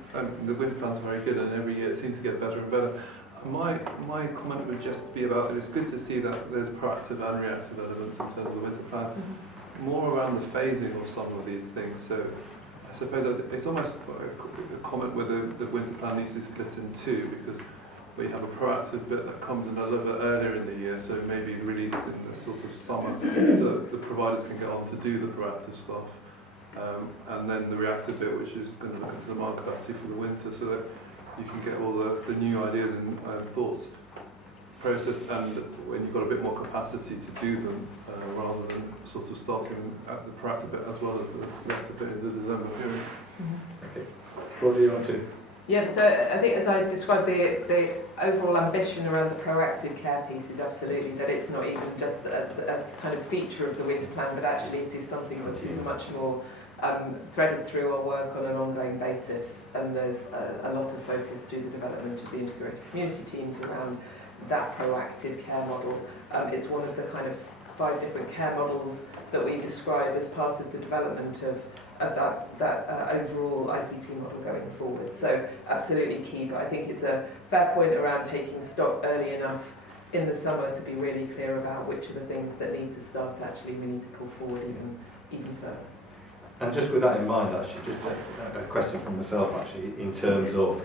the winter plans are very good, and every year it seems to get better and better. My comment would just be about it's good to see that there's proactive and reactive elements in terms of the winter plan. More around the phasing of some of these things. So I suppose it's almost a comment whether the winter plan needs to be split in two, because we have a proactive bit that comes in a little bit earlier in the year, so maybe released in the sort of summer, so the providers can get on to do the proactive stuff. And then the reactive bit, which is going to look at the demand capacity for the winter, so that you can get all the new ideas and thoughts processed, and when you've got a bit more capacity to do them, rather than sort of starting at the proactive bit as well as the reactive bit in the December period. Okay. What do you want to? Yeah, so I think as I described, the overall ambition around the proactive care piece is absolutely that it's not even just a kind of feature of the winter plan, but actually it is something which is much more threaded through our work on an ongoing basis, and there's a lot of focus through the development of the integrated community teams around that proactive care model. It's one of the kind of 5 different care models that we describe as part of the development of that overall ICT model going forward. So absolutely key, but I think it's a fair point around taking stock early enough in the summer to be really clear about which are the things that need to start actually we need to pull forward even further. And just with that in mind, actually, just a question from myself, actually, in terms of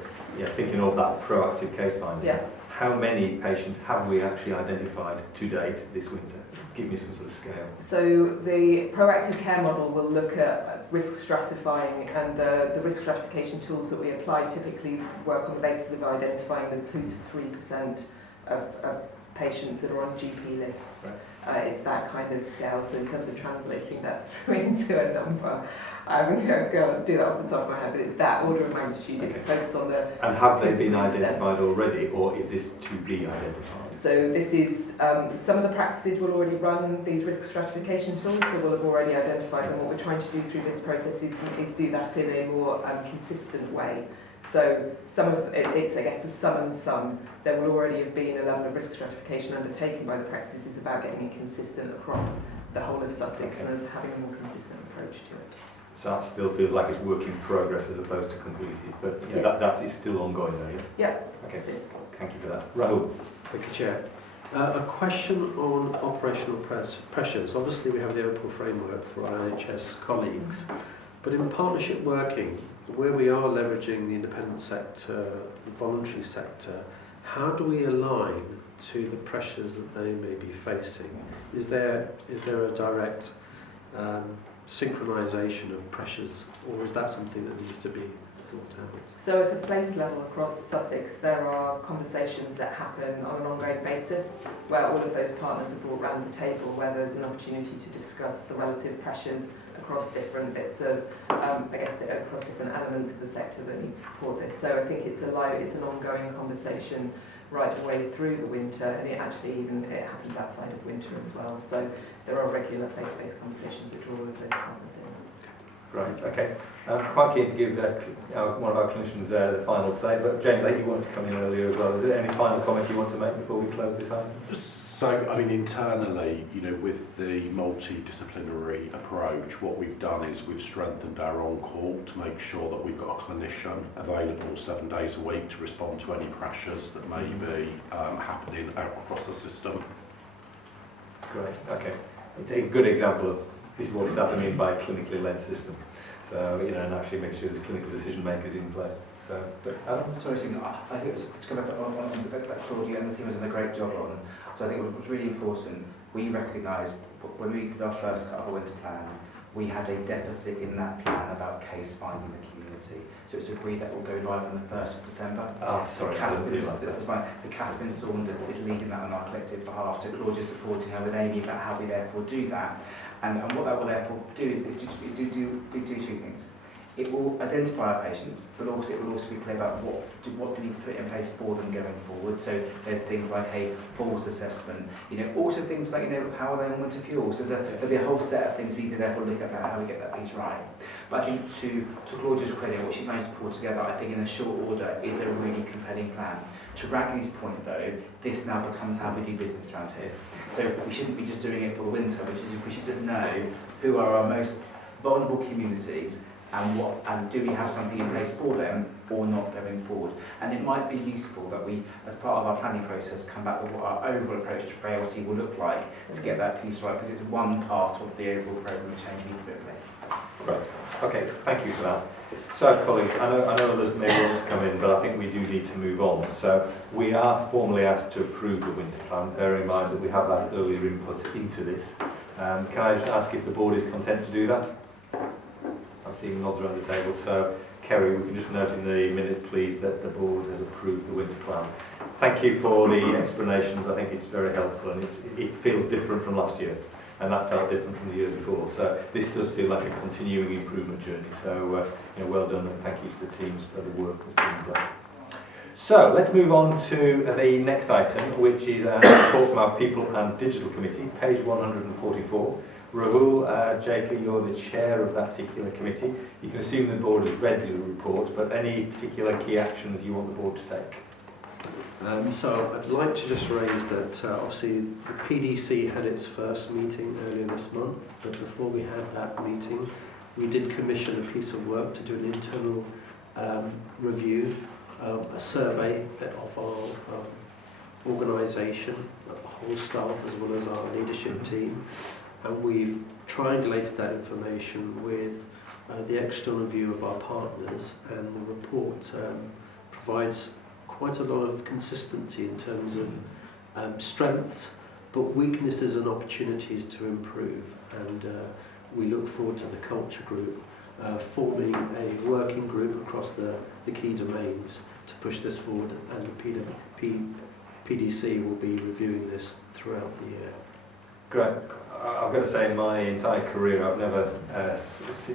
thinking of that proactive case finding. Yeah. How many patients have we actually identified to date this winter? Give me some sort of scale. So the proactive care model will look at risk stratifying, and the risk stratification tools that we apply typically work on the basis of identifying the 2 to 3% of patients that are on GP lists. Right. It's that kind of scale. So in terms of translating that through into a number, I'm going to do that off the top of my head, but it's that order of magnitude. It's a focus on the. And have they been identified already, or is this to be identified? So this is, some of the practices will already run these risk stratification tools, so we'll have already identified them. What we're trying to do through this process is do that in a more consistent way. So some of it's, I guess, a sum and sum. There will already have been a level of risk stratification undertaken by the practices. It's about getting it consistent across the whole of Sussex and as having a more consistent approach to it. So that still feels like it's work in progress as opposed to completed, but yes. that is still ongoing though, yeah? Yeah. Okay, thank you for that. Rahul. Thank you, Chair. A question on operational pressures. Obviously we have the Opal framework for our NHS colleagues, but in partnership working, where we are leveraging the independent sector, the voluntary sector, how do we align to the pressures that they may be facing? Is there a direct synchronisation of pressures, or is that something that needs to be thought out? So at the place level across Sussex, there are conversations that happen on an ongoing basis where all of those partners are brought round the table, where there's an opportunity to discuss the relative pressures across different bits of, across different elements of the sector that need to support this. So I think it's an ongoing conversation right the way through the winter, and it happens outside of winter as well. So there are regular face-to-face conversations that draw all of those partners in. Great, okay. I'm quite keen to give one of our clinicians the final say, but James, I think you wanted to come in earlier as well. Is there any final comment you want to make before we close this item? So, I mean, internally, with the multidisciplinary approach, what we've done is we've strengthened our on-call to make sure that we've got a clinician available 7 days a week to respond to any pressures that may be happening across the system. Great, okay. It's a good example of this is what's happening by a clinically led system. So, and actually make sure there's clinical decision makers in place. So, but Adam? Sorry, I think to come back on that Claudia and the team has done a great job on. So I think what's really important, we recognise when we did our first cut of a winter plan, we had a deficit in that plan about case finding the community. So it's agreed that will go live on the 1st of December. Oh, sorry, that's fine. So Catherine Saunders is leading that on our collective behalf. So Claudia's supporting her with Amy about how we therefore do that. And what that will therefore do is do two things. It will identify our patients, but also it will also be clear about what do we need to put in place for them going forward. So there's things like a falls assessment, also things like how are they on winter fuels. There'll be a whole set of things we need to therefore look at how we get that piece right. But I think to Claudia's credit, what she managed to pull together, I think in a short order, is a really compelling plan. To Ragney's point though, this now becomes how we do business around here. So we shouldn't be just doing it for the winter, we should just know who are our most vulnerable communities and do we have something in place for them or not going forward. And it might be useful that we, as part of our planning process, come back with what our overall approach to frailty will look like to get that piece right, because it's one part of the overall programme of change we need to put in place. Right. Okay, thank you for that. So, colleagues, I know others may want to come in, but I think we do need to move on. So, we are formally asked to approve the winter plan. Bear in mind that we have had earlier input into this. Can I just ask if the board is content to do that? I'm seeing nods around the table. So, Kerry, we can just note in the minutes, please, that the board has approved the winter plan. Thank you for the explanations. I think it's very helpful, and it feels different from last year. And that felt different from the year before. So this does feel like a continuing improvement journey. So well done, and thank you to the teams for the work that's been done. So let's move on to the next item, which is a report from our People and Digital Committee, page 144. Rahul, JP, you're the chair of that particular committee. You can assume the board has read your report, but any particular key actions you want the board to take? So I'd like to just raise that obviously the PDC had its first meeting earlier this month, but before we had that meeting we did commission a piece of work to do an internal review, a survey of our organisation, the whole staff as well as our leadership team, and we've triangulated that information with the external view of our partners, and the report provides quite a lot of consistency in terms of strengths, but weaknesses and opportunities to improve. And we look forward to the culture group forming a working group across the key domains to push this forward, and the PDC will be reviewing this throughout the year. Great. I've got to say, in my entire career, I've never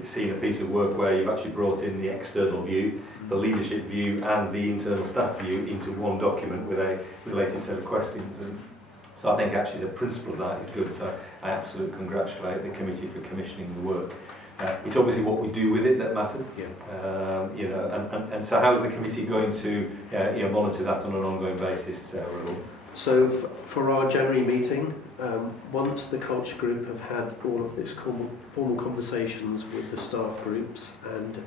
seen a piece of work where you've actually brought in the external view, the leadership view, and the internal staff view into one document with a related set of questions. And so I think actually the principle of that is good. So I absolutely congratulate the committee for commissioning the work. It's obviously what we do with it that matters. And so how is the committee going to monitor that on an ongoing basis, Rahul? So for our January meeting, once the culture group have had all of this formal conversations with the staff groups and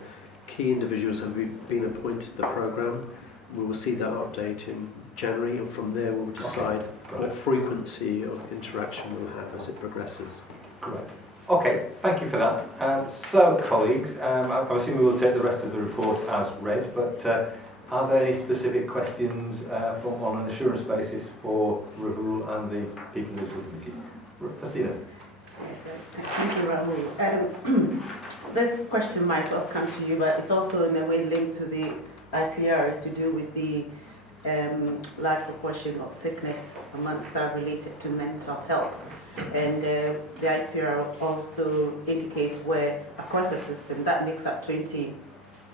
key individuals have been appointed to the programme, we will see that update in January, and from there we'll decide what frequency of interaction we'll have as it progresses. Correct. Okay, thank you for that. So colleagues, I'm assuming we'll take the rest of the report as read, but are there any specific questions on an assurance basis for Rahul and the People and Digital Committee? Fastina. Yes, thank you, Rahul. This question might sort of come to you, but it's also in a way linked to the IPR, is to do with the large proportion of sickness among staff related to mental health. And the IPR also indicates where across the system that makes up 20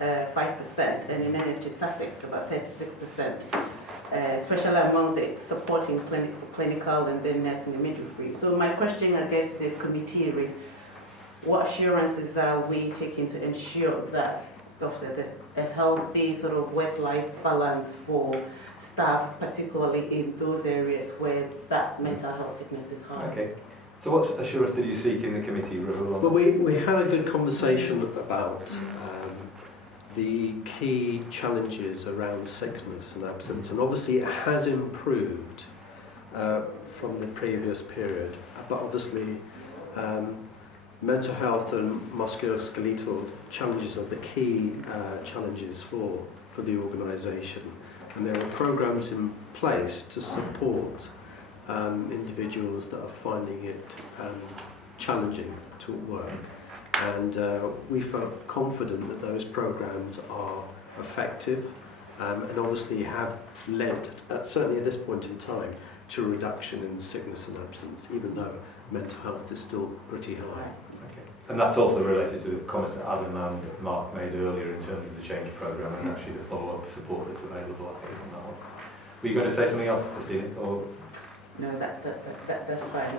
5%, and in NHS Sussex about 36%, especially among the supporting clinical and then nursing and midwifery. So my question, I guess, to the committee is, what assurances are we taking to ensure that there's a healthy sort of work-life balance for staff, particularly in those areas where that mental health sickness is high? Okay. So what assurance did you seek in the committee, Rahul? Well, we had a good conversation about the key challenges around sickness and absence, and obviously it has improved from the previous period, but obviously mental health and musculoskeletal challenges are the key challenges for the organisation, and there are programs in place to support individuals that are finding it challenging to work, and we felt confident that those programs are effective and obviously have led, certainly at this point in time, to a reduction in sickness and absence, even though mental health is still pretty high. Okay. And that's also related to the comments that Adam and Mark made earlier in terms of the change programme and actually the follow-up support that's available, I think, on that one. Were you going to say something else, Christina? Or? No, that's fine.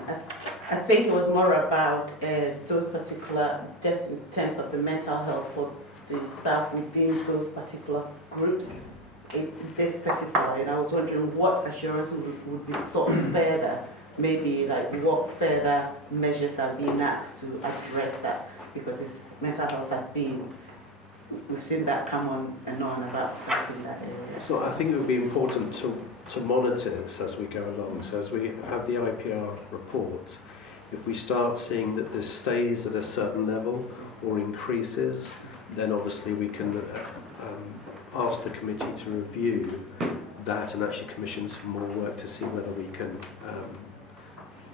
I think it was more about those particular, just in terms of the mental health for the staff within those particular groups. They specify, and I was wondering what assurance would be sought further, maybe like what further measures are being asked to address that, because mental health has been, we've seen that come on and on about stuff in that area. So I think it would be important to monitor this as we go along. So as we have the IPR report, if we start seeing that this stays at a certain level or increases, then obviously we can ask the committee to review that and actually commission some more work to see whether we can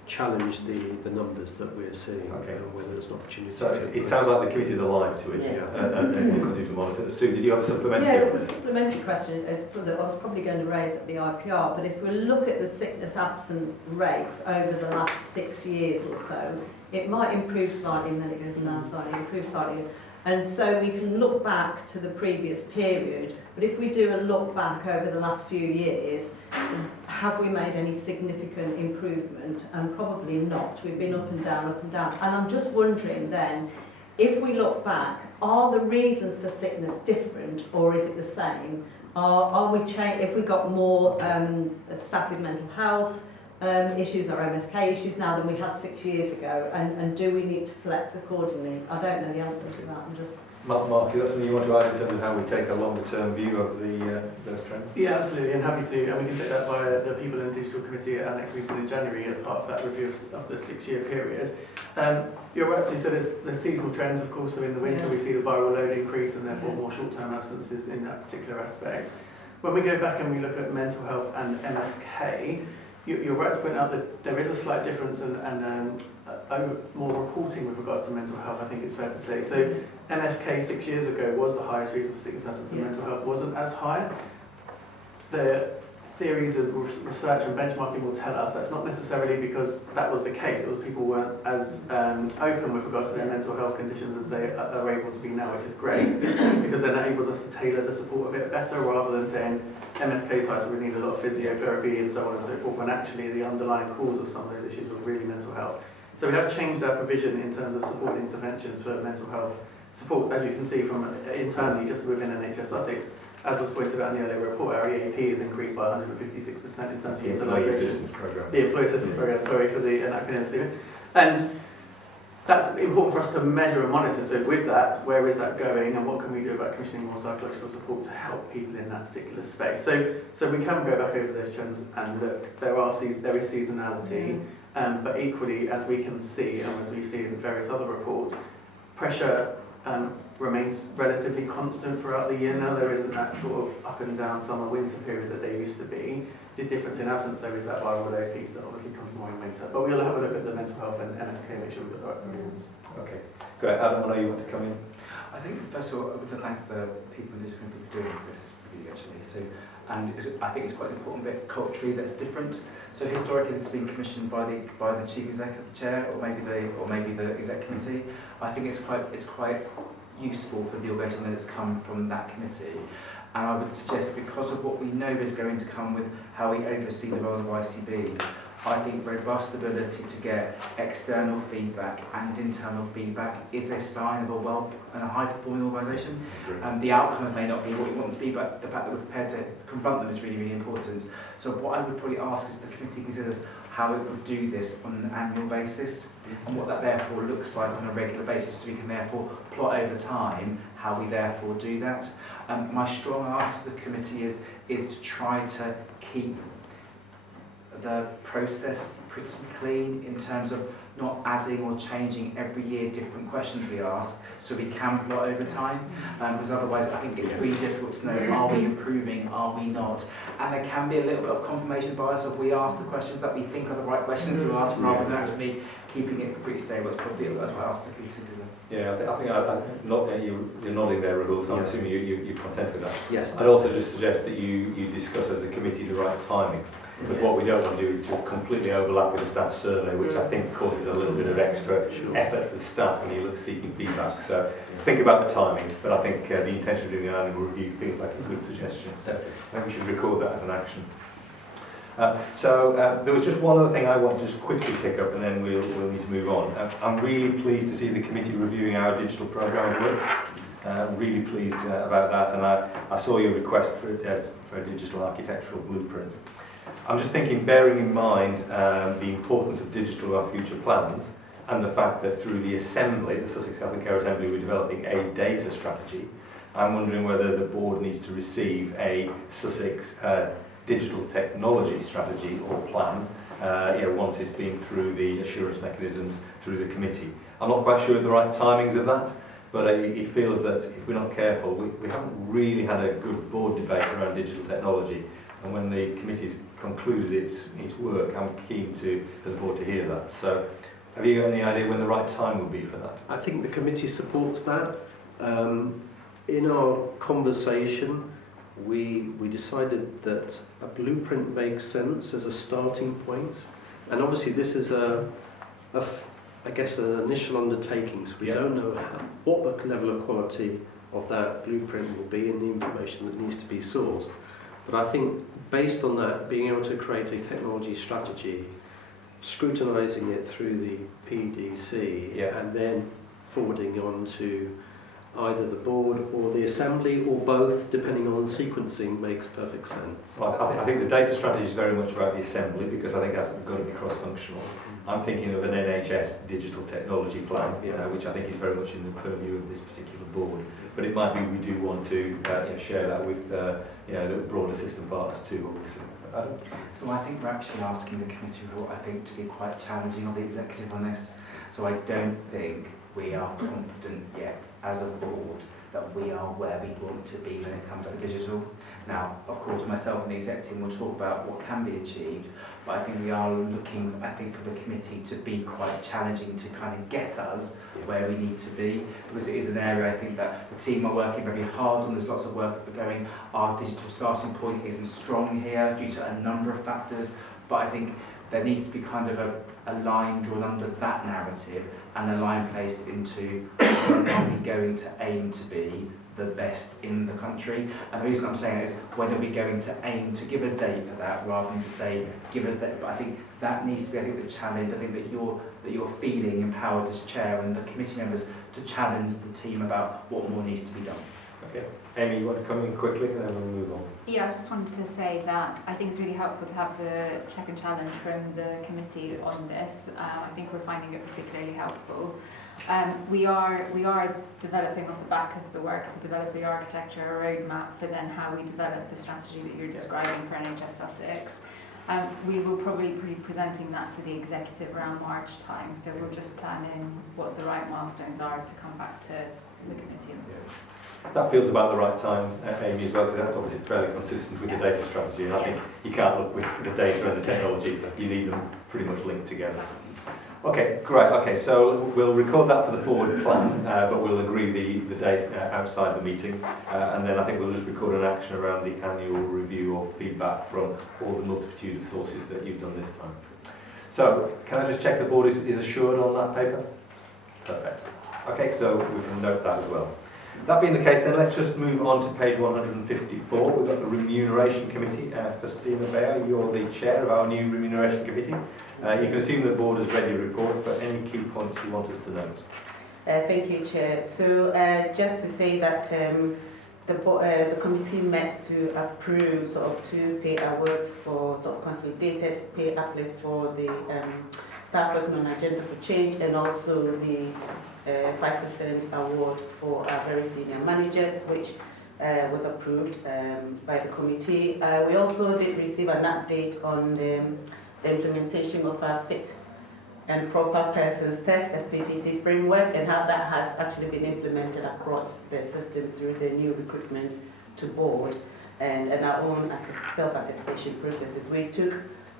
challenge the numbers that we're seeing, okay, and whether there's an opportunity. So it sounds like the committee is alive to it, and will continue to monitor. Sue, did you have a supplementary? Yeah, it's a supplementary question that I was probably going to raise at the IPR, but if we look at the sickness absent rates over the last 6 years or so, it might improve slightly, and then it goes down slightly, improve slightly. And so we can look back to the previous period, but if we do a look back over the last few years, have we made any significant improvement? And probably not. We've been up and down, up and down. And I'm just wondering then, if we look back, are the reasons for sickness different, or is it the same? Are we if we've got more staff with mental health issues or MSK issues now than we had 6 years ago, and do we need to flex accordingly? I don't know the answer to that. I'm just... Mark, is that something you want to add in terms of how we take a longer-term view of those trends? Yeah, absolutely, and happy to. And we can take that by the People in the Digital Committee at our next meeting in January as part of that review of the 6-year period. You're right, so there's seasonal trends, of course, so in the winter we see the viral load increase and therefore more short-term absences in that particular aspect. When we go back and we look at mental health and MSK, you're right to point out that there is a slight difference and more reporting with regards to mental health, I think it's fair to say. So MSK 6 years ago was the highest reason for sickness absence, and mental health wasn't as high. The theories of research and benchmarking will tell us that's not necessarily because that was the case. It was people weren't as open with regards to their mental health conditions as they are able to be now, which is great, because then that enables us to tailor the support a bit better rather than saying MSK types we need a lot of physiotherapy and so on and so forth, when actually the underlying cause of some of those issues was really mental health. So we have changed our provision in terms of support interventions for mental health support, as you can see from internally just within NHS Sussex. As was pointed out in the earlier report, our EAP has increased by 156% in terms of utilisation. The Employee Assistance Programme, sorry for the acronym. And that's important for us to measure and monitor. So with that, where is that going, and what can we do about commissioning more psychological support to help people in that particular space? So we can go back over those trends and look. There is seasonality, but equally, as we can see, and as we see in various other reports, pressure remains relatively constant throughout the year now. There isn't that sort of up and down summer winter period that there used to be. The difference in absence though is that viral load piece that obviously comes more in winter. But we'll have a look at the mental health and MSK, make sure we've got the right provisions. Okay, great. Adam, I know you want to come in. I think first of all I want to thank the People in the Digital Committee for doing this review actually. And I think it's quite an important bit culturally that's different. So historically it's been commissioned by the chief exec of the chair, or maybe the exec committee. I think it's quite useful for the organisation that's come from that committee. And I would suggest, because of what we know is going to come with how we oversee the roles of ICB, I think robust ability to get external feedback and internal feedback is a sign of a well and a high-performing organisation. The outcomes may not be what we want them to be, but the fact that we're prepared to confront them is really, really important. So what I would probably ask is the committee considers how it would do this on an annual basis, and what that therefore looks like on a regular basis, so we can therefore plot over time how we therefore do that. My strong ask to the committee is to try to keep the process pretty clean in terms of not adding or changing every year different questions we ask, so we can plot over time, because otherwise I think it's really difficult to know, are we improving, are we not? And there can be a little bit of confirmation bias if we ask the questions that we think are the right questions to ask, rather than actually keeping it pretty stable. It's probably that's why I asked to consider that. Yeah, you're nodding there, Rahul, so I'm assuming you're content with that. Yes. I'd also just suggest that you discuss as a committee the right timing, because what we don't want to do is to completely overlap with the staff survey, which I think causes a little bit of extra effort for the staff when you look seeking feedback. So think about the timing, but I think the intention of doing an annual review feels like a good suggestion. So I think we should record that as an action. There was just one other thing I want to just quickly pick up, and then we'll need to move on. I'm really pleased to see the committee reviewing our digital programme of work. Really pleased about that, and I saw your request for a digital architectural blueprint. I'm just thinking, bearing in mind the importance of digital to our future plans, and the fact that through the Assembly, the Sussex Health and Care Assembly, we're developing a data strategy. I'm wondering whether the board needs to receive a Sussex digital technology strategy or plan once it's been through the assurance mechanisms through the committee. I'm not quite sure of the right timings of that, but it feels that if we're not careful, we haven't really had a good board debate around digital technology, and when the committee's concluded its work, I'm keen for the board to hear that. So have you got any idea when the right time would be for that? I think the committee supports that. In our conversation, we decided that a blueprint makes sense as a starting point, and obviously this is I guess an initial undertaking, so we don't know what the level of quality of that blueprint will be and the information that needs to be sourced. But I think based on that, being able to create a technology strategy, scrutinising it through the PDC, and then forwarding on to either the board or the Assembly, or both, depending on the sequencing, makes perfect sense. Well, I think the data strategy is very much about the Assembly, because I think that's got to be cross-functional. I'm thinking of an NHS digital technology plan, which I think is very much in the purview of this particular board. But it might be we do want to share that with the broader system partners too, obviously. So I think we're actually asking the committee report, I think, to be quite challenging of the executive on this. So I don't think we are confident yet as a board that we are where we want to be when it comes to digital. Now, of course, myself and the exec team will talk about what can be achieved, but I think we are looking, for the committee to be quite challenging to kind of get us where we need to be, because it is an area I think that the team are working very hard on. There's lots of work going. Our digital starting point isn't strong here due to a number of factors, but I think there needs to be kind of a line drawn under that narrative and a line placed into when are we going to aim to be the best in the country. And the reason I'm saying is, when are we going to aim to give a date for that, rather than to say give a date. But I think that needs to be, the challenge. I think that you're feeling empowered as chair and the committee members to challenge the team about what more needs to be done. Okay. Amy, you want to come in quickly and then we'll move on? Yeah, I just wanted to say that I think it's really helpful to have the check and challenge from the committee on this. I think we're finding it particularly helpful. We are developing off the back of the work to develop the architecture, a roadmap for then how we develop the strategy that you're describing for NHS Sussex. We will probably be presenting that to the executive around March time, so we'll just plan in what the right milestones are to come back to the committee. That feels about the right time, Amy, as well, because that's obviously fairly consistent with the data strategy, and I think you can't look with the data and the technology, so you need them pretty much linked together. Okay, great. Okay, so we'll record that for the forward plan, but we'll agree the date outside the meeting, and then I think we'll just record an action around the annual review or feedback from all the multitude of sources that you've done this time. So, can I just check the board is assured on that paper? Perfect. Okay, so we can note that as well. That being the case, then let's just move on to page 154. We've got the Remuneration Committee. Festina Bayer, you're the chair of our new Remuneration Committee. You can assume the board has read your report, but any key points you want us to note? Thank you, Chair. So just to say that the committee met to approve sort of 2 pay awards for sort of consolidated pay uplift for the staff working on Agenda for Change, and also the 5% award for our very senior managers, which was approved by the committee. We also did receive an update on the implementation of our Fit and Proper Persons Test, FPPT framework, and how that has actually been implemented across the system through the new recruitment to board and our own self-attestation processes. We took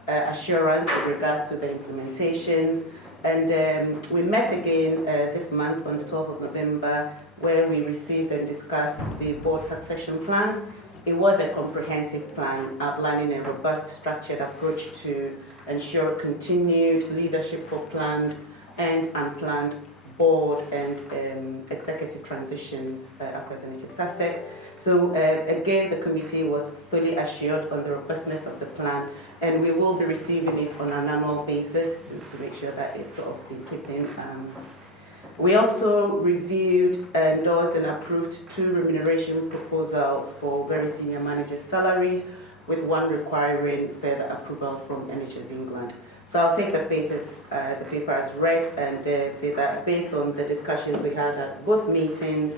assurance with regards to the implementation, and we met again this month on the 12th of November, where we received and discussed the board succession plan. It was a comprehensive plan outlining a robust, structured approach to ensure continued leadership for planned and unplanned board and executive transitions across NHS Sussex. So again, the committee was fully assured on the robustness of the plan, and we will be receiving it on an annual basis to make sure that it's sort of in keeping. We also reviewed, endorsed and approved 2 remuneration proposals for very senior managers' salaries, with 1 requiring further approval from NHS England. So I'll take the paper as read and say that based on the discussions we had at both meetings,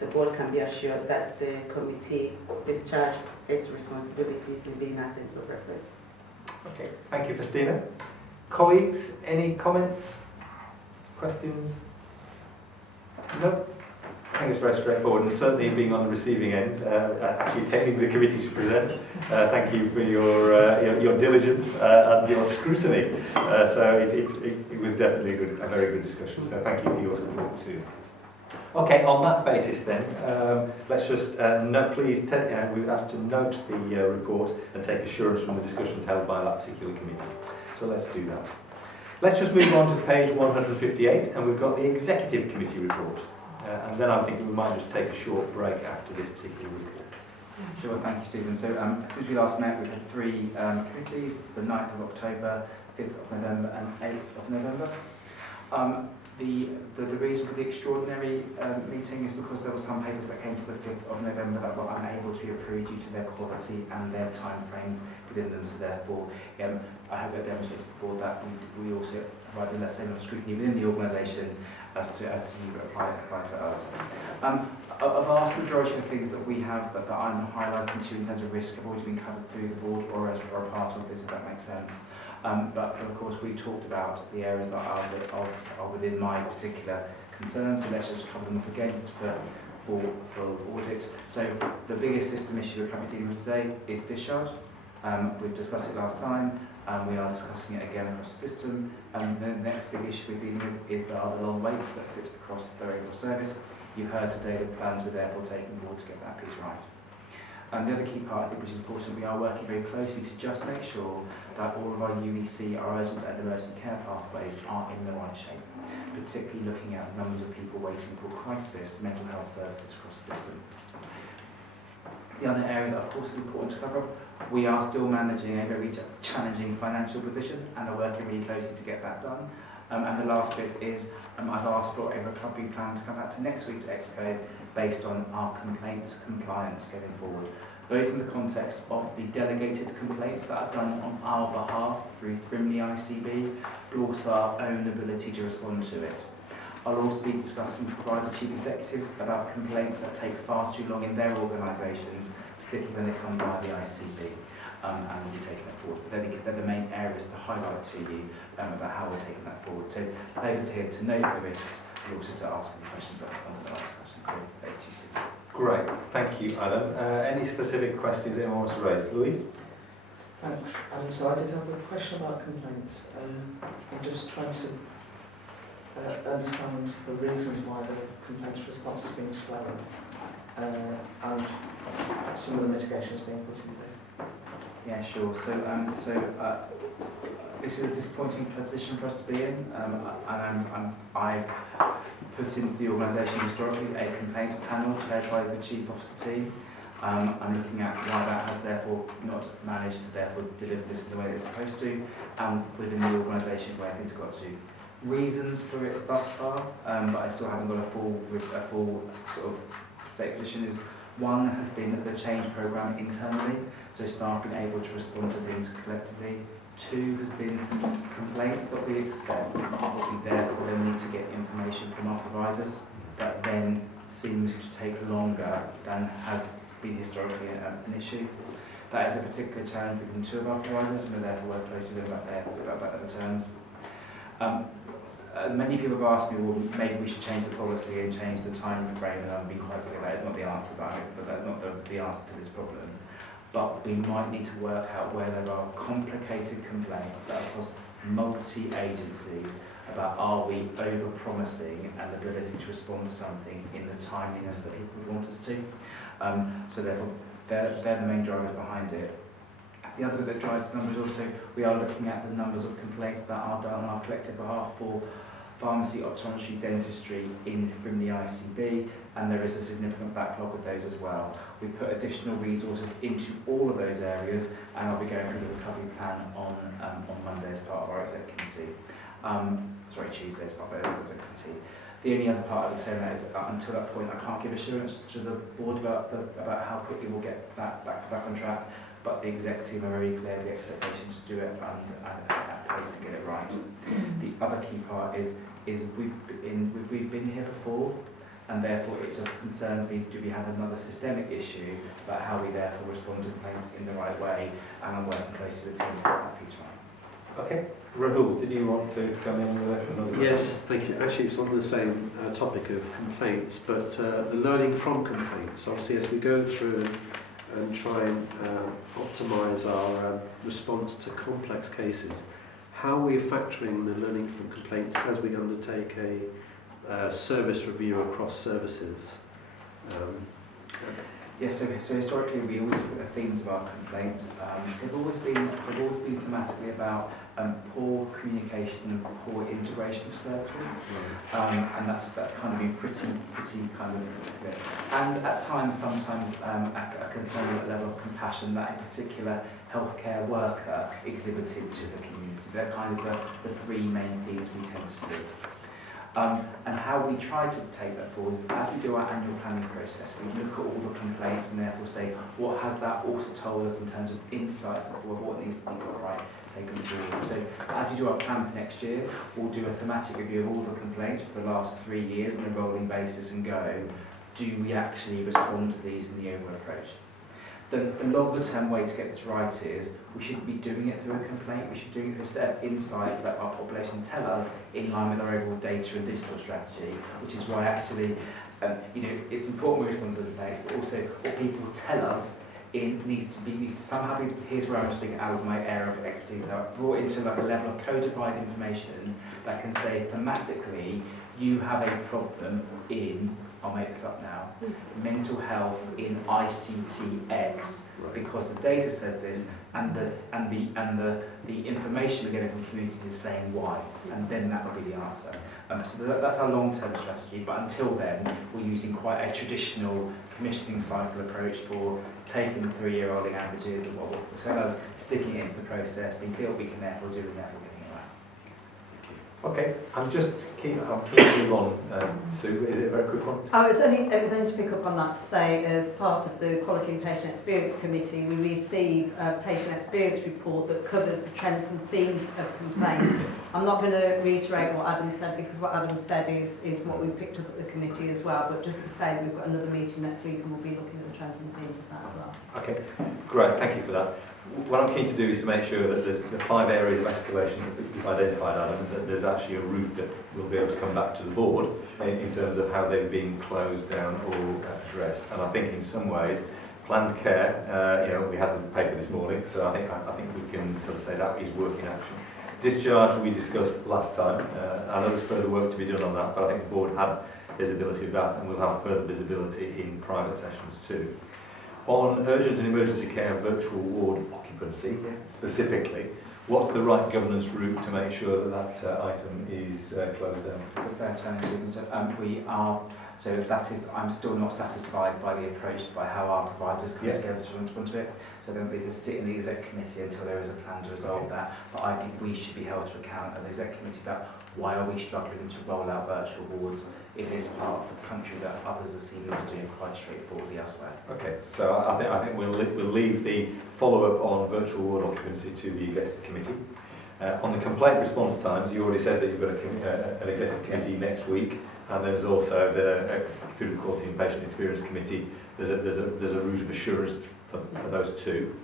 the board can be assured that the committee discharged its responsibilities within our terms of reference. Okay, thank you, Festina. Colleagues, any comments, questions? No? I think it's very straightforward, and certainly being on the receiving end, actually taking the committee to present. Thank you for your diligence and your scrutiny. So it was definitely a very good discussion. So thank you for your support too. Okay, on that basis then, let's just we've asked to note the report and take assurance from the discussions held by that particular committee. So let's do that. Let's just move on to page 158, and we've got the Executive Committee report. And then I'm thinking we might just take a short break after this particular report. Sure, thank you, Stephen. So since we last met, we've had 3 committees, the 9th of October, 5th of November and 8th of November. The reason for the extraordinary meeting is because there were some papers that came to the 5th of November that were unable to be approved due to their quality and their timeframes within them. So therefore, I hope that demonstrates to the board that we also provide the less level of scrutiny within the organisation as to you apply to us. A vast majority of the things that we have that I'm highlighting to you in terms of risk have already been covered through the board or as a part of this, if that makes sense. But of course we talked about the areas that are within my particular concerns, so let's just cover them off again for audit. So the biggest system issue we're currently dealing with today is discharge. We've discussed it last time, we are discussing it again across the system. The next big issue we're dealing with are the long waits that sit across the regular service. You heard today the plans we're therefore taking forward to get that piece right. And the other key part, I think, which is important, we are working very closely to just make sure that all of our UEC, our urgent and emergency care pathways, are in the right shape, particularly looking at numbers of people waiting for crisis mental health services across the system. The other area that, of course, is important to cover, we are still managing a very challenging financial position and are working really closely to get that done. And the last bit is I've asked for a recovery plan to come out to next week's ExCo based on our complaints compliance going forward, both in the context of the delegated complaints that are done on our behalf through the ICB, but also our own ability to respond to it. I'll also be discussing with provider chief executives about complaints that take far too long in their organisations, particularly when they come via the ICB. And we'll be taking that forward. They're the main areas to highlight to you about how we're taking that forward. So players here to note the risks and also to ask any questions about the content of our discussion. So over to you, Steve. Great, thank you, Adam. Any specific questions anyone wants to raise? Louise? Thanks, Adam. So I did have a question about complaints. I'm just trying to understand the reasons why the complaints response has been slower and some of the mitigations being put in place. Yeah, sure. So, this is a disappointing position for us to be in, and I've put into the organisation historically a complaints panel chaired by the Chief Officer team. I'm looking at why that has therefore not managed to therefore deliver this in the way it's supposed to, and within the organisation where things got to. Reasons for it thus far, but I still haven't got a full sort of state position, is one has been the change programme internally, so staff being able to respond to things collectively. Two has been complaints that we accept, but we therefore then need to get information from our providers. That then seems to take longer than has been historically an issue. That is a particular challenge within two of our providers, and we therefore work closely with them about their returns. Many people have asked me, well, maybe we should change the policy and change the time frame, and I've been quite clear that is not the answer, but that's not the answer to this problem. But we might need to work out where there are complicated complaints that are across multi-agencies about are we over-promising and the ability to respond to something in the timeliness that people would want us to. So therefore, they're the main drivers behind it. The other bit that drives the numbers also, we are looking at the numbers of complaints that are done on our collective behalf for pharmacy, optometry, dentistry from the ICB, and there is a significant backlog of those as well. We put additional resources into all of those areas, and I'll be going through the recovery plan on Monday as part of our exec committee. Tuesday as part of our exec committee. The only other part I would say on that is until that point I can't give assurance to the board about how quickly we'll get that back on track, but the exec team are very clear with the expectations to do it and at pace and get it right. The other key part is we've been here before, and therefore it just concerns me, do we have another systemic issue about how we therefore respond to complaints in the right way, and I'm working closely with the team to get that piece right. Okay. Rahul, did you want to come in with another question? Yes, thank you. Actually, it's on the same topic of complaints, but the learning from complaints. Obviously, as we go through and try and optimise our response to complex cases, how are we factoring the learning from complaints as we undertake a service review across services? Yes, so historically we always look at the themes of our complaints. They've always been thematically about poor communication and poor integration of services, and that's kind of been pretty kind of clear. And at times, sometimes a concern at the level of compassion that a particular healthcare worker exhibited to the community. They're kind of the three main themes we tend to see. And how we try to take that forward is, as we do our annual planning process, we look at all the complaints and therefore say, what has that also told us in terms of insights of what needs to be got right, taken forward. So as we do our plan for next year, we'll do a thematic review of all the complaints for the last 3 years on a rolling basis and go, do we actually respond to these in the overall approach? The longer term way to get this right is we shouldn't be doing it through a complaint, we should be doing it through a set of insights that our population tell us in line with our overall data and digital strategy, which is why actually it's important we respond to the complaints, but also what people tell us needs to somehow be, here's where I'm speaking out of my area of expertise now, brought into like a level of codified information that can say thematically you have a problem in, I'll make this up now, mental health in ICTX, because the data says this, and the information we're getting from the community is saying why, and then that will be the answer. So that's our long-term strategy, but until then, we're using quite a traditional commissioning cycle approach for taking the 3-year rolling averages and what will tell us, sticking it into the process, being clear what we can therefore do, and therefore getting it right. Okay, I'm keen to move on. Sue, is it a very quick one? It was only to pick up on that to say, as part of the Quality and Patient Experience Committee, we receive a patient experience report that covers the trends and themes of complaints. I'm not going to reiterate what Adam said, because what Adam said is what we picked up at the committee as well, but just to say we've got another meeting next week and we'll be looking at the trends and themes of that as well. Okay, great, thank you for that. What I'm keen to do is to make sure that there's the 5 areas of escalation that you've identified, Adam, that there's actually a route that we'll be able to come back to the board in terms of how they've been closed down or addressed. And I think in some ways, planned care, we had the paper this morning, so I think we can sort of say that is work in action. Discharge we discussed last time. I know there's further work to be done on that, but I think the board had visibility of that, and we'll have further visibility in private sessions too. On urgent and emergency care virtual ward occupancy, specifically, what's the right governance route to make sure that that item is closed down? It's a fair challenge, Stephen. I'm still not satisfied by the approach, by how our providers come together to respond to it. So then we just sit in the exec committee until there is a plan to resolve that. But I think we should be held to account as an exec committee about why are we struggling to roll out virtual wards in this part of the country that others are seeming to do quite straightforwardly elsewhere. Okay, so I think we'll leave the follow-up on virtual ward occupancy to the executive committee. On the complaint response times, you already said that you've got an executive committee next week, and there's also through the Quality and Patient Experience Committee. There's a route of assurance for those two.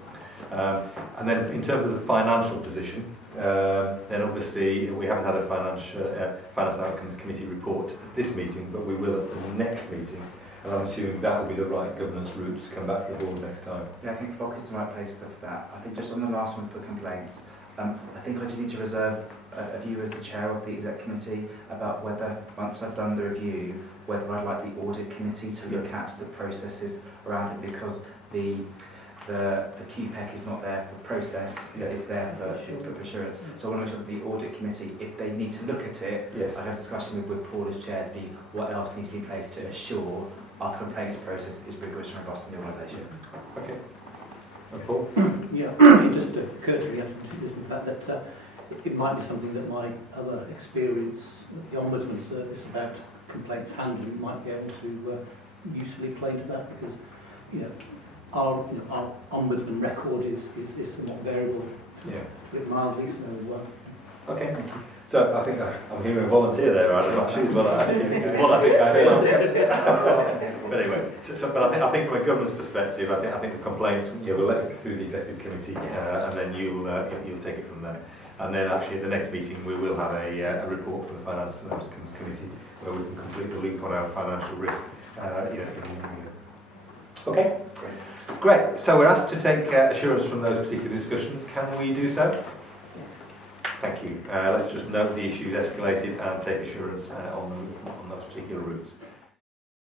And then in terms of the financial position, then obviously we haven't had a finance outcomes committee report at this meeting, but we will at the next meeting. And I'm assuming that will be the right governance route to come back to the board next time. Yeah, I think FOC is the right place for that. I think just on the last one for complaints, I think I just need to reserve a view as the chair of the exec committee about whether, once I've done the review, whether I'd like the audit committee to look at the processes around it, because the QPEC is not there for process, it's there for assurance. So I want to make sure that the audit committee, if they need to look at it, I'd have a discussion with Paul as chair to be what else needs to be in place to assure our complaints process is rigorous and robust in the organisation. Okay. Paul? Yeah, it just occurred to me is the fact that it might be something that my other experience, the Ombudsman Service, about complaints handling might be able to usefully play to that, because our Ombudsman record is somewhat variable, a bit mildly, so okay. So I think I'm hearing a volunteer there, Adam. I'll choose what I think I hear. But anyway, but I think from a governance perspective, I think the complaints, we'll let it through the executive committee, and then you'll take it from there. And then actually at the next meeting we will have a report from the Finance and Outcomes Committee where we can complete the loop on our financial risk. Okay, great. So we're asked to take assurance from those particular discussions. Can we do so? Thank you. Let's just note the issues escalated and take assurance on those particular routes.